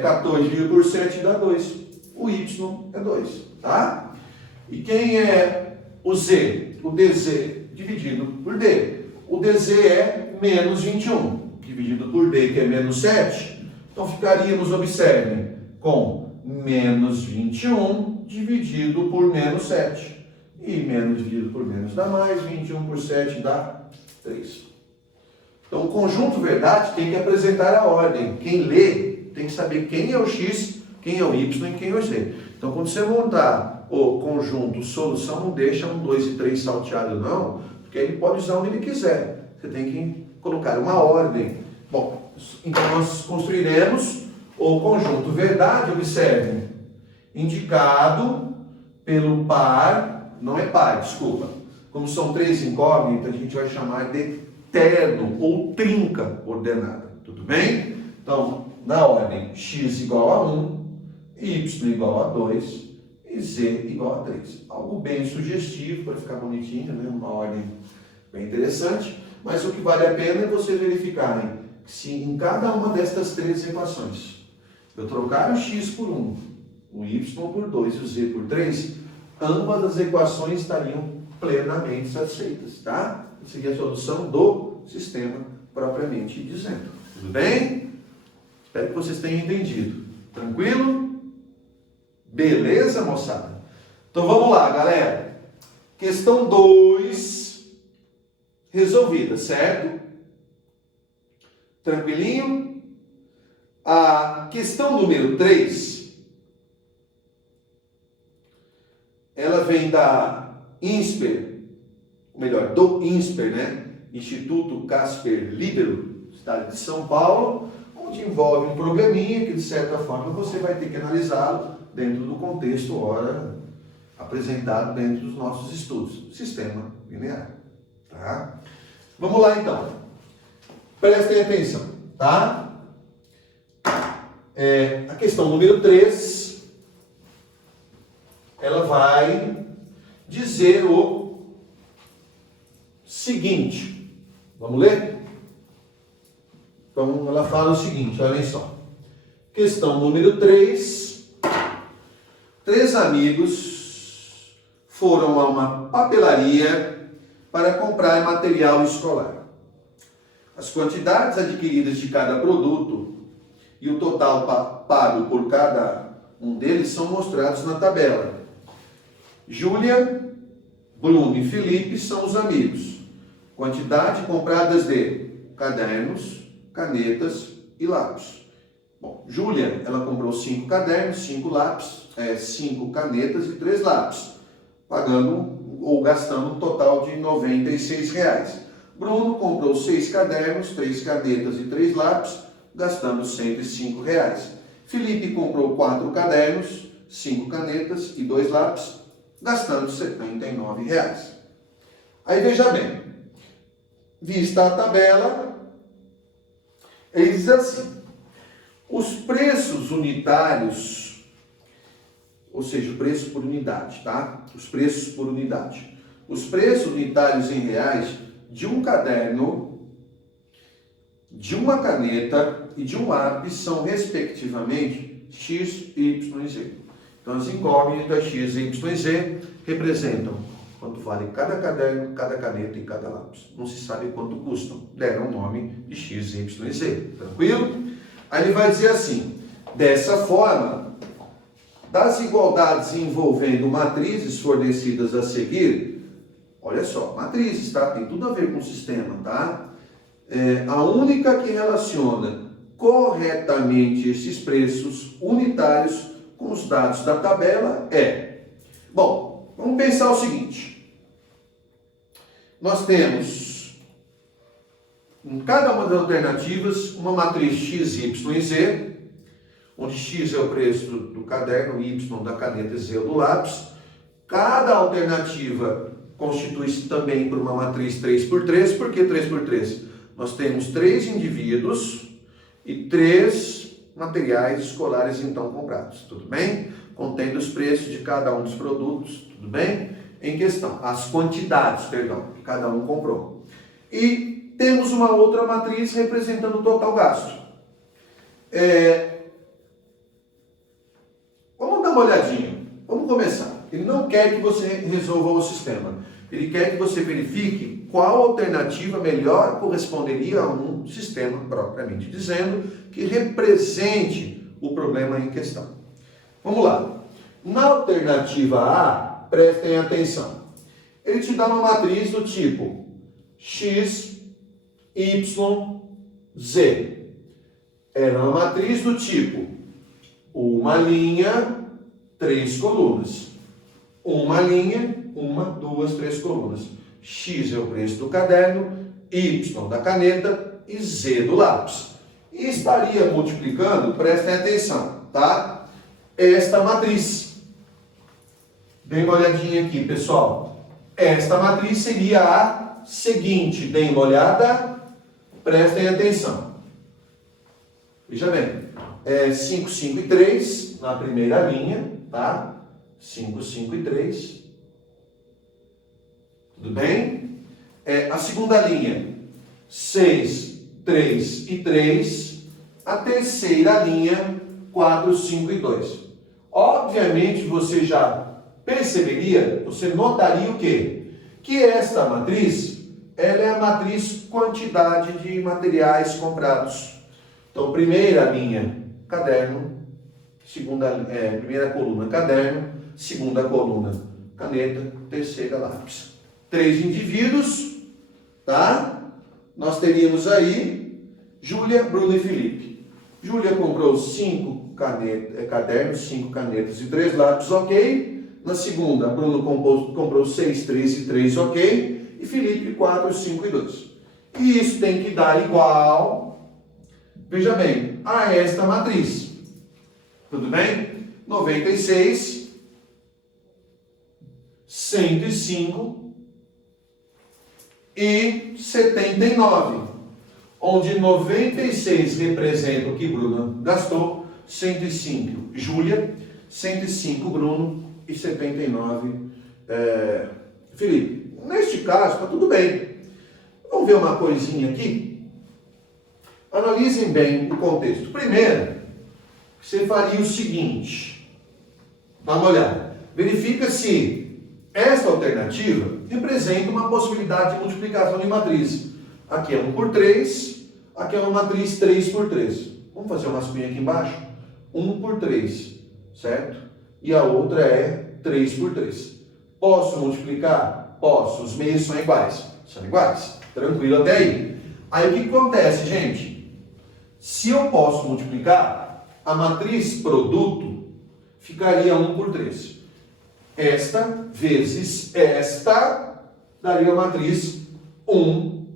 14 dividido por 7 dá 2. O y é 2, tá? E quem é o z? O dz dividido por d. O dz é menos 21, dividido por d, que é menos 7. Então, ficaríamos, observem, com menos 21 dividido por menos 7. E menos dividido por menos dá mais, 21 por 7 dá 3. Então, o conjunto verdade tem que apresentar a ordem. Quem lê tem que saber quem é o x, quem é o y e quem é o z. Então, quando você montar o conjunto solução, não deixa 1, 2 e 3 salteado, não, porque ele pode usar onde ele quiser. Você tem que colocar uma ordem. Bom, então nós construiremos o conjunto verdade, observem, indicado pelo par, não é par, desculpa. Como são 3 incógnitas, a gente vai chamar de terno ou trinca ordenada, tudo bem? Então, na ordem x igual a 1, y igual a 2 e z igual a 3. Algo bem sugestivo para ficar bonitinho, né? Uma ordem bem interessante, mas o que vale a pena é vocês verificarem se em cada uma destas 3 equações eu trocar o x por 1, o y por 2 e o z por 3, ambas as equações estariam plenamente satisfeitas, tá? Essa seria a solução do sistema propriamente dizendo. Tudo bem? Espero que vocês tenham entendido. Tranquilo? Beleza, moçada? Então vamos lá, galera. Questão 2 resolvida, certo? Tranquilinho? A questão número 3, ela vem da INSPER, ou melhor, do INSPER, né? Instituto Casper Libero, estado de São Paulo, onde envolve um probleminha que, de certa forma, você vai ter que analisá-lo dentro do contexto, ora, apresentado dentro dos nossos estudos, sistema linear, tá? Vamos lá, então. Prestem atenção, tá? A questão número 3, ela vai dizer o seguinte. Vamos ler? Então, ela fala o seguinte, olhem só. Questão número 3. 3 amigos foram a uma papelaria para comprar material escolar. As quantidades adquiridas de cada produto e o total pago por cada um deles são mostrados na tabela. Júlia, Bruno e Felipe são os amigos. Quantidade compradas de cadernos, canetas e lápis. Bom, Júlia, ela comprou 5 cadernos, 5 lápis, 5 canetas e 3 lápis, pagando ou gastando um total de R$ 96. Bruno comprou 6 cadernos, 3 canetas e 3 lápis, gastando R$ 105. Felipe comprou 4 cadernos, 5 canetas e 2 lápis, gastando R$ 79. Aí veja bem, vista a tabela, ele diz assim, os preços unitários, ou seja, o preço por unidade, tá? Os preços por unidade. Os preços unitários em reais de um caderno, de uma caneta e de um lápis são, respectivamente, x, y e z. Então, as incógnitas x, y e z representam quanto vale cada caderno, cada caneta e cada lápis. Não se sabe quanto custam. Deram o nome de x, y e z. Tranquilo? Aí ele vai dizer assim, dessa forma, das igualdades envolvendo matrizes fornecidas a seguir, olha só, matrizes, tá? Tem tudo a ver com o sistema, tá? A única que relaciona corretamente esses preços unitários com os dados da tabela é... Bom, vamos pensar o seguinte. Nós temos, em cada uma das alternativas, uma matriz x, y e z, onde x é o preço do caderno, y da caneta e z é o do lápis. Cada alternativa constitui-se também por uma matriz 3 por 3. Por que 3 por 3? Nós temos 3 indivíduos e 3 materiais escolares então comprados, tudo bem? Contendo os preços de cada um dos produtos, tudo bem? Em questão, as quantidades, perdão, que cada um comprou. E temos uma outra matriz representando o total gasto. Vamos dar uma olhadinha. Vamos começar. Ele não quer que você resolva o sistema. Ele quer que você verifique qual alternativa melhor corresponderia a um sistema propriamente dizendo, que represente o problema em questão. Vamos lá. Na alternativa A, prestem atenção. Ele te dá uma matriz do tipo X, Y, Z. É uma matriz do tipo uma linha, 3 colunas. Uma linha, 1, 2, 3 colunas. X é o preço do caderno, Y da caneta e Z do lápis. E estaria multiplicando, prestem atenção, tá? Esta matriz. Dê uma olhadinha aqui, pessoal. Esta matriz seria a seguinte. Deem uma olhada, prestem atenção. Veja bem, 5, 5 e 3 na primeira linha, tá? 5, 5 e 3. Tudo bem? A segunda linha, 6, 3 e 3. A terceira linha, 4, 5 e 2. Obviamente, você já perceberia, você notaria o quê? Que esta matriz, ela é a matriz quantidade de materiais comprados. Então, primeira linha, caderno. Primeira coluna, caderno. Segunda coluna, caneta. Terceira, lápis. 3 indivíduos, tá? Nós teríamos aí Júlia, Bruno e Felipe. Júlia comprou 5 cadernos, 5 canetas e 3 lápis, ok? Na segunda, Bruno comprou 6, 3 e 3, ok? E Felipe, 4, 5 e 2. E isso tem que dar igual, veja bem, a esta matriz. Tudo bem? 96, 105 e 79. Onde 96 representa o que Bruno gastou, 105 Júlia, 105 Bruno e 79 Felipe. Neste caso, está tudo bem. Vamos ver uma coisinha aqui? Analisem bem o contexto. Primeiro, você faria o seguinte. Dá uma olhada. Verifica se esta alternativa representa uma possibilidade de multiplicação de matriz. Aqui é 1 por 3, aqui é uma matriz 3 por 3. Vamos fazer um rascunho aqui embaixo? 1 por 3, certo? E a outra é 3 por 3. Posso multiplicar? Posso. Os meios são iguais. São iguais. Tranquilo até aí. Aí o que acontece, gente? Se eu posso multiplicar, a matriz produto ficaria 1 por 3. Esta vezes esta daria a matriz 1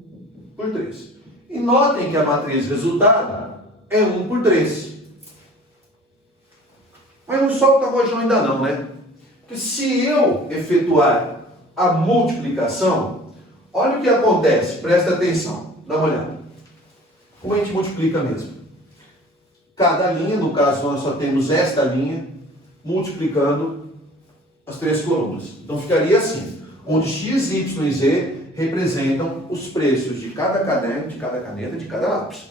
por 3. E notem que a matriz resultado é 1 por 3. Mas não solta rojão ainda não, né? Porque se eu efetuar a multiplicação, olha o que acontece, presta atenção, dá uma olhada. Como a gente multiplica mesmo? Cada linha, no caso nós só temos esta linha, multiplicando as 3 colunas. Então ficaria assim, onde X, Y e Z representam os preços de cada caderno, de cada caneta, de cada lápis.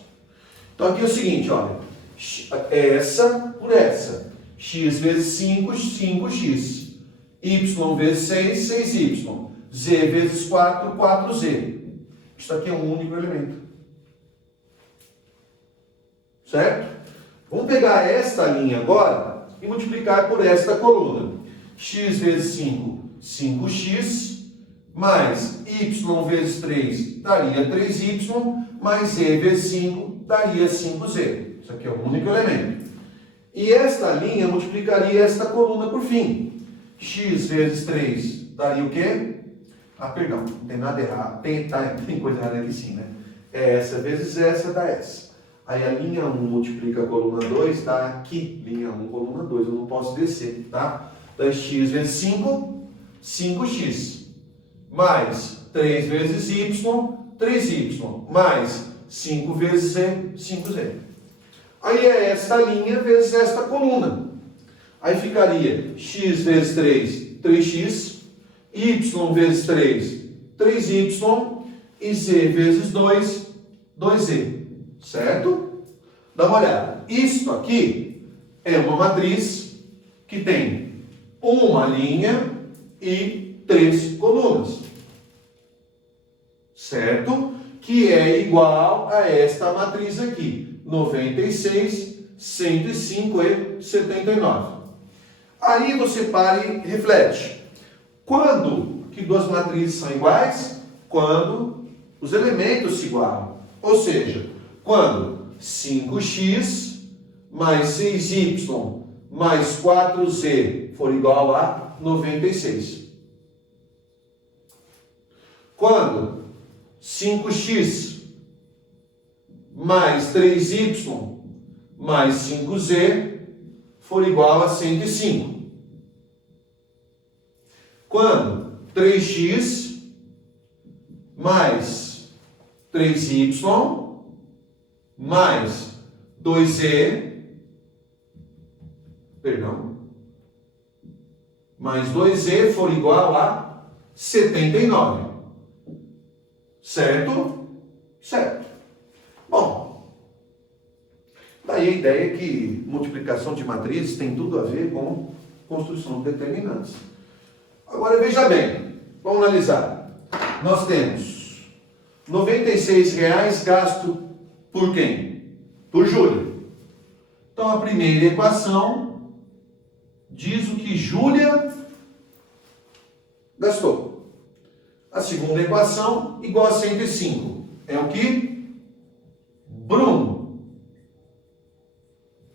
Então aqui é o seguinte, olha, essa por essa, X vezes 5, 5x, Y vezes 6, 6y, Z vezes 4, 4z. Isso aqui é um único elemento. Certo? Vamos pegar esta linha agora e multiplicar por esta coluna. X vezes 5, 5x, mais y vezes 3 daria 3y, mais z vezes 5 daria 5z. Isso aqui é um único elemento. E esta linha multiplicaria esta coluna por fim. X vezes 3 daria o quê? Perdão, não tem nada errado. Tem coisa errada aqui sim, né? Essa vezes essa dá essa. Aí a linha 1 multiplica a coluna 2, dá aqui. Linha 1, coluna 2, eu não posso descer, tá? Então x vezes 5, 5x. mais 3 vezes y, 3y, mais 5 vezes z, 5z. Aí é esta linha vezes esta coluna. Aí ficaria x vezes 3, 3x, y vezes 3, 3y, e z vezes 2, 2z. Certo? Dá uma olhada. Isto aqui é uma matriz que tem uma linha e 3 colunas. Certo? Que é igual a esta matriz aqui. 96, 105 e 79. Aí você para e reflete. Quando que duas matrizes são iguais? Quando os elementos se igualam. Ou seja, quando 5x mais 6y mais 4z for igual a 96. Quando 5x mais 3y mais 5z for igual a 105. Quando 3x mais 3y mais 2z, mais 2z for igual a 79. Certo? Certo. Bom, daí a ideia é que multiplicação de matrizes tem tudo a ver com construção de determinantes. Agora veja bem, vamos analisar. Nós temos R$96 gasto por quem? Por Júlia. Então a primeira equação diz o que Júlia gastou. A segunda equação igual a 105. É o que Bruno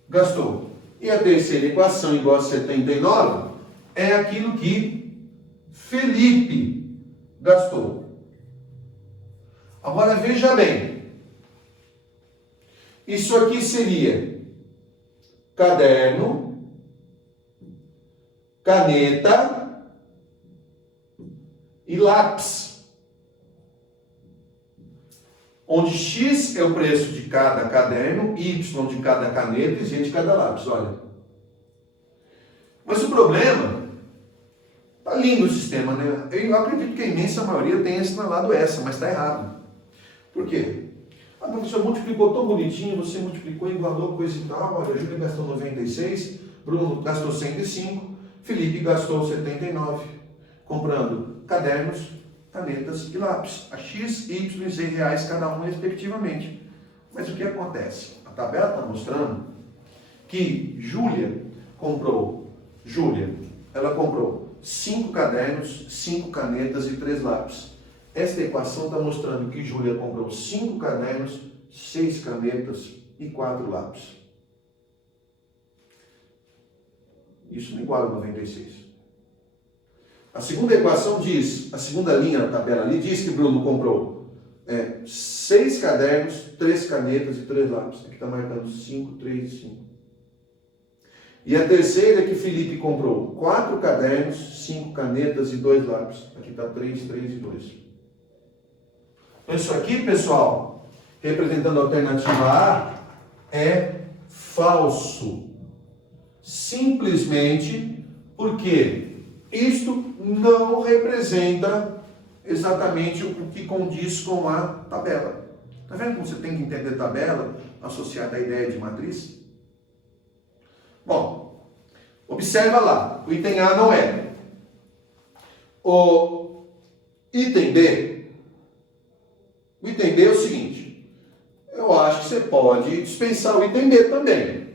gastou. E a terceira equação igual a 79 é aquilo que Felipe gastou. Agora veja bem. Isso aqui seria caderno, caneta e lápis. Onde X é o preço de cada caderno, Y de cada caneta e Z de cada lápis. Olha. Mas o problema... Tá lindo o sistema, né? Eu acredito que a imensa maioria tenha assinalado essa, mas está errado. Por quê? Ah, professor, multiplicou tão bonitinho, você multiplicou, igualou, coisa e tal. Olha, a Júlia gastou 96, Bruno gastou 105, Felipe gastou 79, comprando cadernos, canetas e lápis, a X, Y e Z reais cada um respectivamente. Mas o que acontece? A tabela está mostrando que ela comprou 5 cadernos, 5 canetas e 3 lápis. Esta equação está mostrando que Júlia comprou 5 cadernos, 6 canetas e 4 lápis. Isso não iguala a 96. A segunda equação diz, a segunda linha da tabela ali, diz que Bruno comprou 6 cadernos, 3 canetas e 3 lápis. Aqui está marcando 5, 3 e 5. E a terceira é que Felipe comprou 4 cadernos, 5 canetas e 2 lápis. Aqui está 3, 3 e 2. Então isso aqui, pessoal, representando a alternativa A, é falso. Simplesmente porque isto não representa exatamente o que condiz com a tabela. Está vendo como você tem que entender tabela associada à ideia de matriz? Bom, observa lá, o item A não é. O item B é o seguinte, eu acho que você pode dispensar o item B também.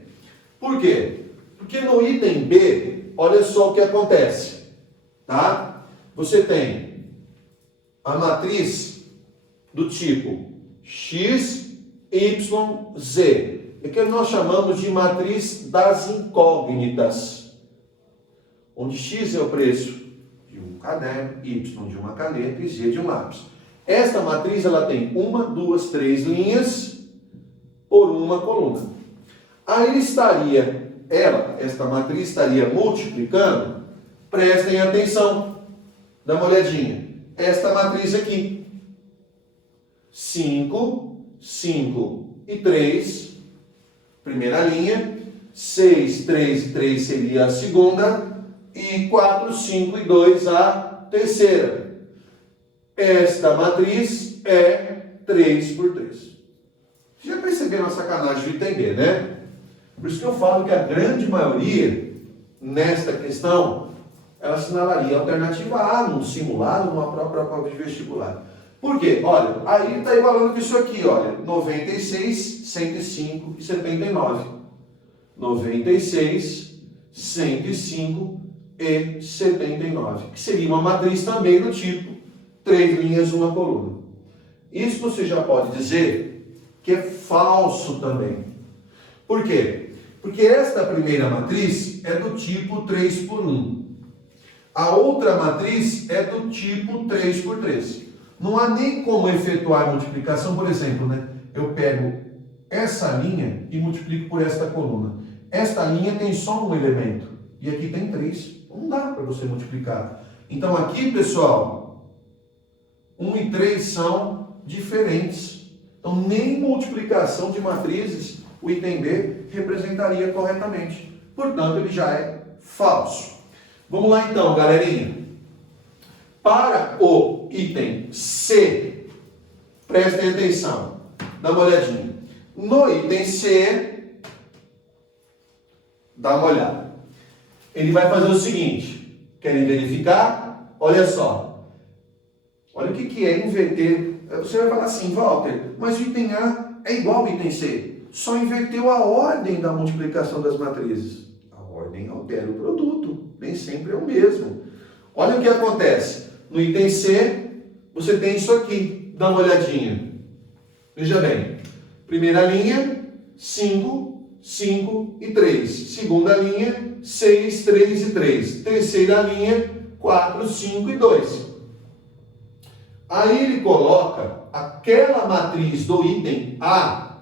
Por quê? Porque no item B, olha só o que acontece, tá? Você tem a matriz do tipo X, Y, Z. É que nós chamamos de matriz das incógnitas, onde X é o preço de um caderno, Y de uma caneta e Z de um lápis. Esta matriz ela tem 1, 2, 3 linhas por uma coluna. Aí esta matriz estaria multiplicando, prestem atenção, dá uma olhadinha, esta matriz aqui. 5, 5 e 3, primeira linha. 6, 3 e 3 seria a segunda. E 4, 5 e 2 a terceira. Esta matriz é 3 por 3. Já perceberam a sacanagem de entender, né? Por isso que eu falo que a grande maioria, nesta questão, ela assinalaria a alternativa A num simulado, numa própria prova de vestibular. Por quê? Olha, aí está igualando com isso aqui, olha, 96, 105 e 79. 96, 105 e 79, que seria uma matriz também do tipo 3 linhas, uma coluna. Isso você já pode dizer que é falso também. Por quê? Porque esta primeira matriz é do tipo 3 por 1. A outra matriz é do tipo 3 por 3. Não há nem como efetuar a multiplicação, por exemplo, né? Eu pego essa linha e multiplico por esta coluna. Esta linha tem só um elemento e aqui tem 3. Não dá para você multiplicar. Então aqui, pessoal, 1 e 3 são diferentes. Então nem multiplicação de matrizes o item B representaria corretamente. Portanto, ele já é falso. Vamos lá então, galerinha. Para o item C, prestem atenção. Dá uma olhadinha. No item C, dá uma olhada. Ele vai fazer o seguinte. Querem verificar? Olha só. Olha o que é inverter. Você vai falar assim, Walter, mas o item A é igual ao item C. Só inverteu a ordem da multiplicação das matrizes. A ordem altera o produto. Nem sempre é o mesmo. Olha o que acontece. No item C, você tem isso aqui. Dá uma olhadinha. Veja bem. Primeira linha, 5, 5 e 3. Segunda linha, 6, 3 e 3. Terceira linha, 4, 5 e 2. Aí ele coloca aquela matriz do item A,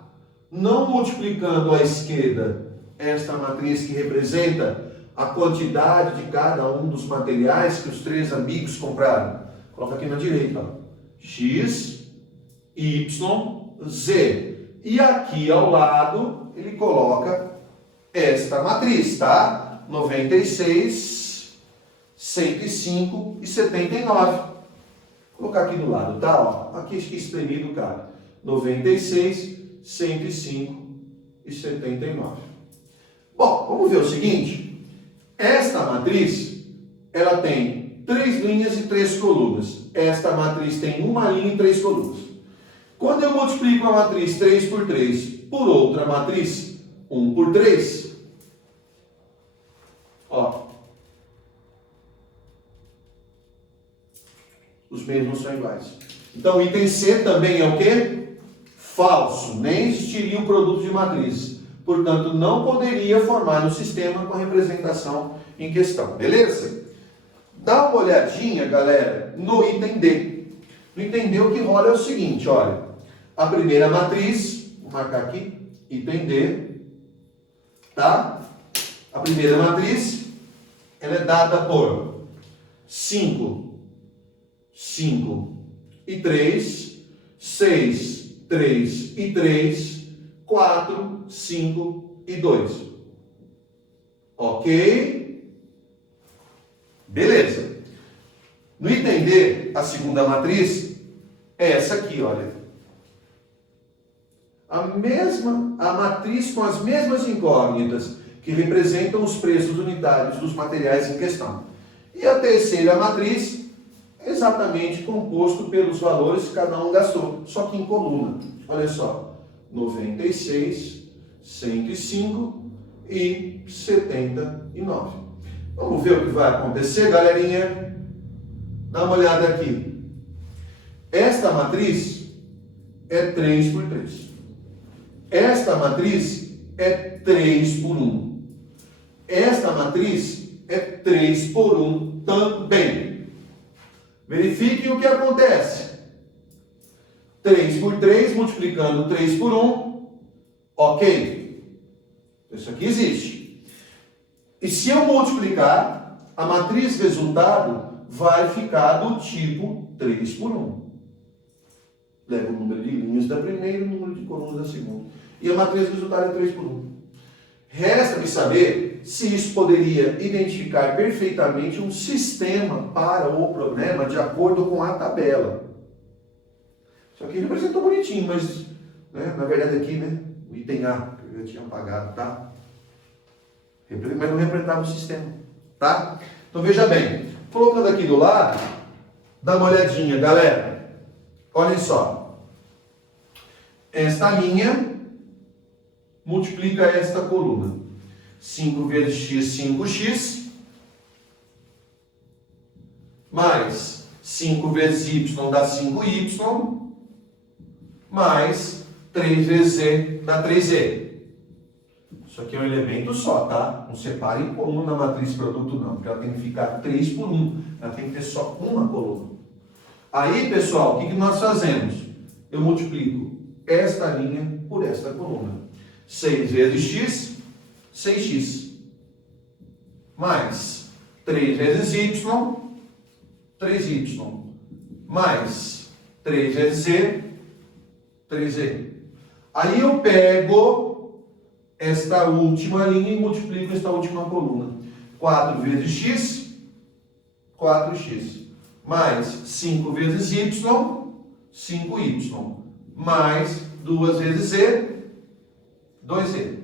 não multiplicando à esquerda esta matriz que representa a quantidade de cada um dos materiais que os 3 amigos compraram. Coloca aqui na direita, ó. X, Y, Z. E aqui ao lado ele coloca esta matriz, tá? 96, 105 e 79. Vou colocar aqui do lado, tá? Ó, aqui espremido, cara. 96, 105 e 79. Bom, vamos ver o seguinte. Esta matriz, ela tem 3 linhas e 3 colunas. Esta matriz tem uma linha e 3 colunas. Quando eu multiplico a matriz 3 por 3 por outra matriz 1 por 3, ó, os mesmos são iguais. Então, o item C também é o quê? Falso. Nem existiria o produto de matrizes. Portanto, não poderia formar no sistema com a representação em questão. Beleza? Dá uma olhadinha, galera, no item D. No item D, o que rola é o seguinte, olha. A primeira matriz, vou marcar aqui, item D, tá? A primeira matriz, ela é dada por 5, 5 e 3, 6, 3 e 3, 4, 5 e 2. Ok? Beleza. No item D, a segunda matriz é essa aqui, olha. A matriz com as mesmas incógnitas que representam os preços unitários dos materiais em questão. E a terceira matriz é exatamente composto pelos valores que cada um gastou, só que em coluna. Olha só, 96, 105 e 79. Vamos ver o que vai acontecer, galerinha? Dá uma olhada aqui. Esta matriz é 3 por 3. Esta matriz é 3 por 1. Esta matriz é 3 por 1 também. Verifiquem o que acontece. 3 por 3, multiplicando 3 por 1. Ok. Isso aqui existe. E se eu multiplicar, a matriz resultado vai ficar do tipo 3 por 1. Leva o número de linhas da primeira e o número de colunas da segunda. E a matriz resultado é 3 por 1. Resta-me saber se isso poderia identificar perfeitamente um sistema para o problema de acordo com a tabela. Isso aqui representou bonitinho, mas né, na verdade aqui, né, o item A, que eu já tinha apagado, tá? Mas não representava o sistema, tá? Então veja bem, colocando aqui do lado, dá uma olhadinha, galera. Olhem só. Esta linha multiplica esta coluna. 5 vezes x, 5x, mais 5 vezes y dá 5y, mais 3 vezes z dá 3z. Isso aqui é um elemento só, tá? Não separe em coluna na matriz produto não, porque ela tem que ficar 3 por 1. Ela tem que ter só uma coluna. Aí, pessoal, o que nós fazemos? Eu multiplico esta linha por esta coluna. 6 vezes x, 6x. Mais 3 vezes y, 3y. Mais 3 vezes z, 3z. Aí eu pego esta última linha e multiplico esta última coluna. 4 vezes x, 4x. Mais 5 vezes y, 5y. Mais 2 vezes z, 2z.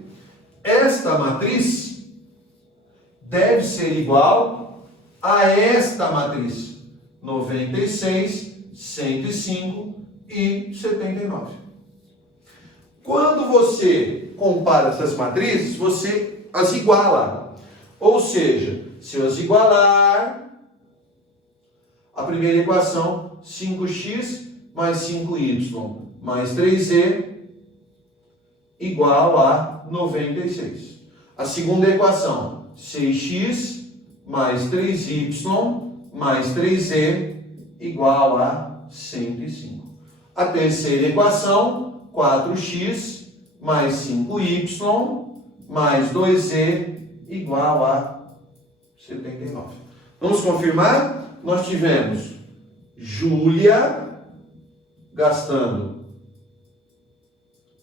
Esta matriz deve ser igual a esta matriz. 96, 105 e 79. Quando você compara essas matrizes, você as iguala. Ou seja, se eu as igualar, a primeira equação, 5x mais 5y mais 3z igual a 96. A segunda equação, 6x mais 3y mais 3z igual a 105. A terceira equação, 4x mais 5y mais 2z igual a 79. Vamos confirmar? Nós tivemos Júlia gastando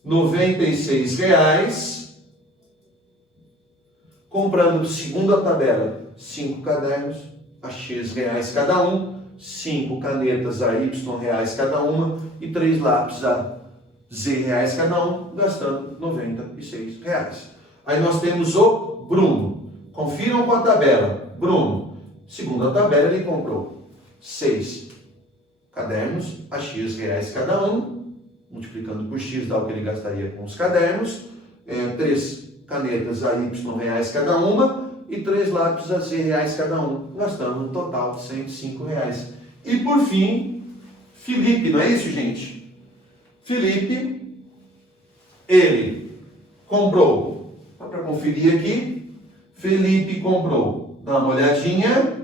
R$96, comprando, segundo a tabela, 5 cadernos a X reais cada um, 5 canetas a Y reais cada uma e 3 lápis a Z reais cada um, gastando R$96. Aí nós temos o Bruno. Confiram com a tabela. Bruno, segundo a tabela, ele comprou 6 cadernos a X reais cada um, multiplicando por X dá o que ele gastaria com os cadernos, 3 canetas a Y reais cada uma e 3 lápis a Z reais cada um, gastando um total de R$105. E por fim, Felipe, não é isso, gente? Felipe, ele comprou, só para conferir aqui, Felipe comprou, dá uma olhadinha,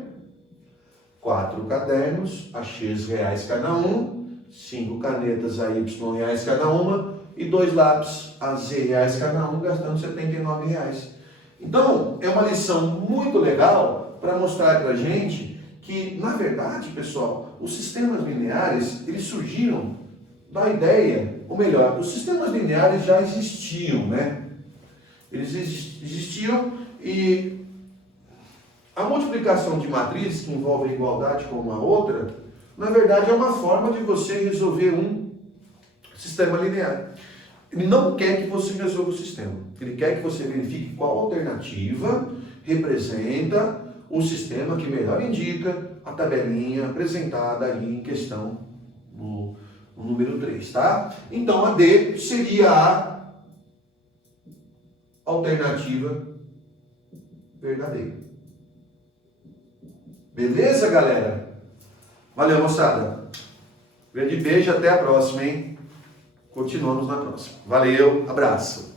4 cadernos a X reais cada um, 5 canetas a Y reais cada uma e 2 lápis a Z reais cada um, gastando R$79. Então, é uma lição muito legal para mostrar para a gente que, na verdade, pessoal, os sistemas lineares, eles surgiram da ideia, ou melhor, os sistemas lineares já existiam, né? Eles existiam e a multiplicação de matrizes, que envolve a igualdade com uma outra, na verdade é uma forma de você resolver um sistema linear. Ele não quer que você resolva o sistema. Ele quer que você verifique qual alternativa representa o sistema que melhor indica a tabelinha apresentada aí em questão no número 3, tá? Então a D seria a alternativa verdadeira. Beleza, galera? Valeu, moçada. Grande beijo, até a próxima, hein? Continuamos na próxima. Valeu, abraço.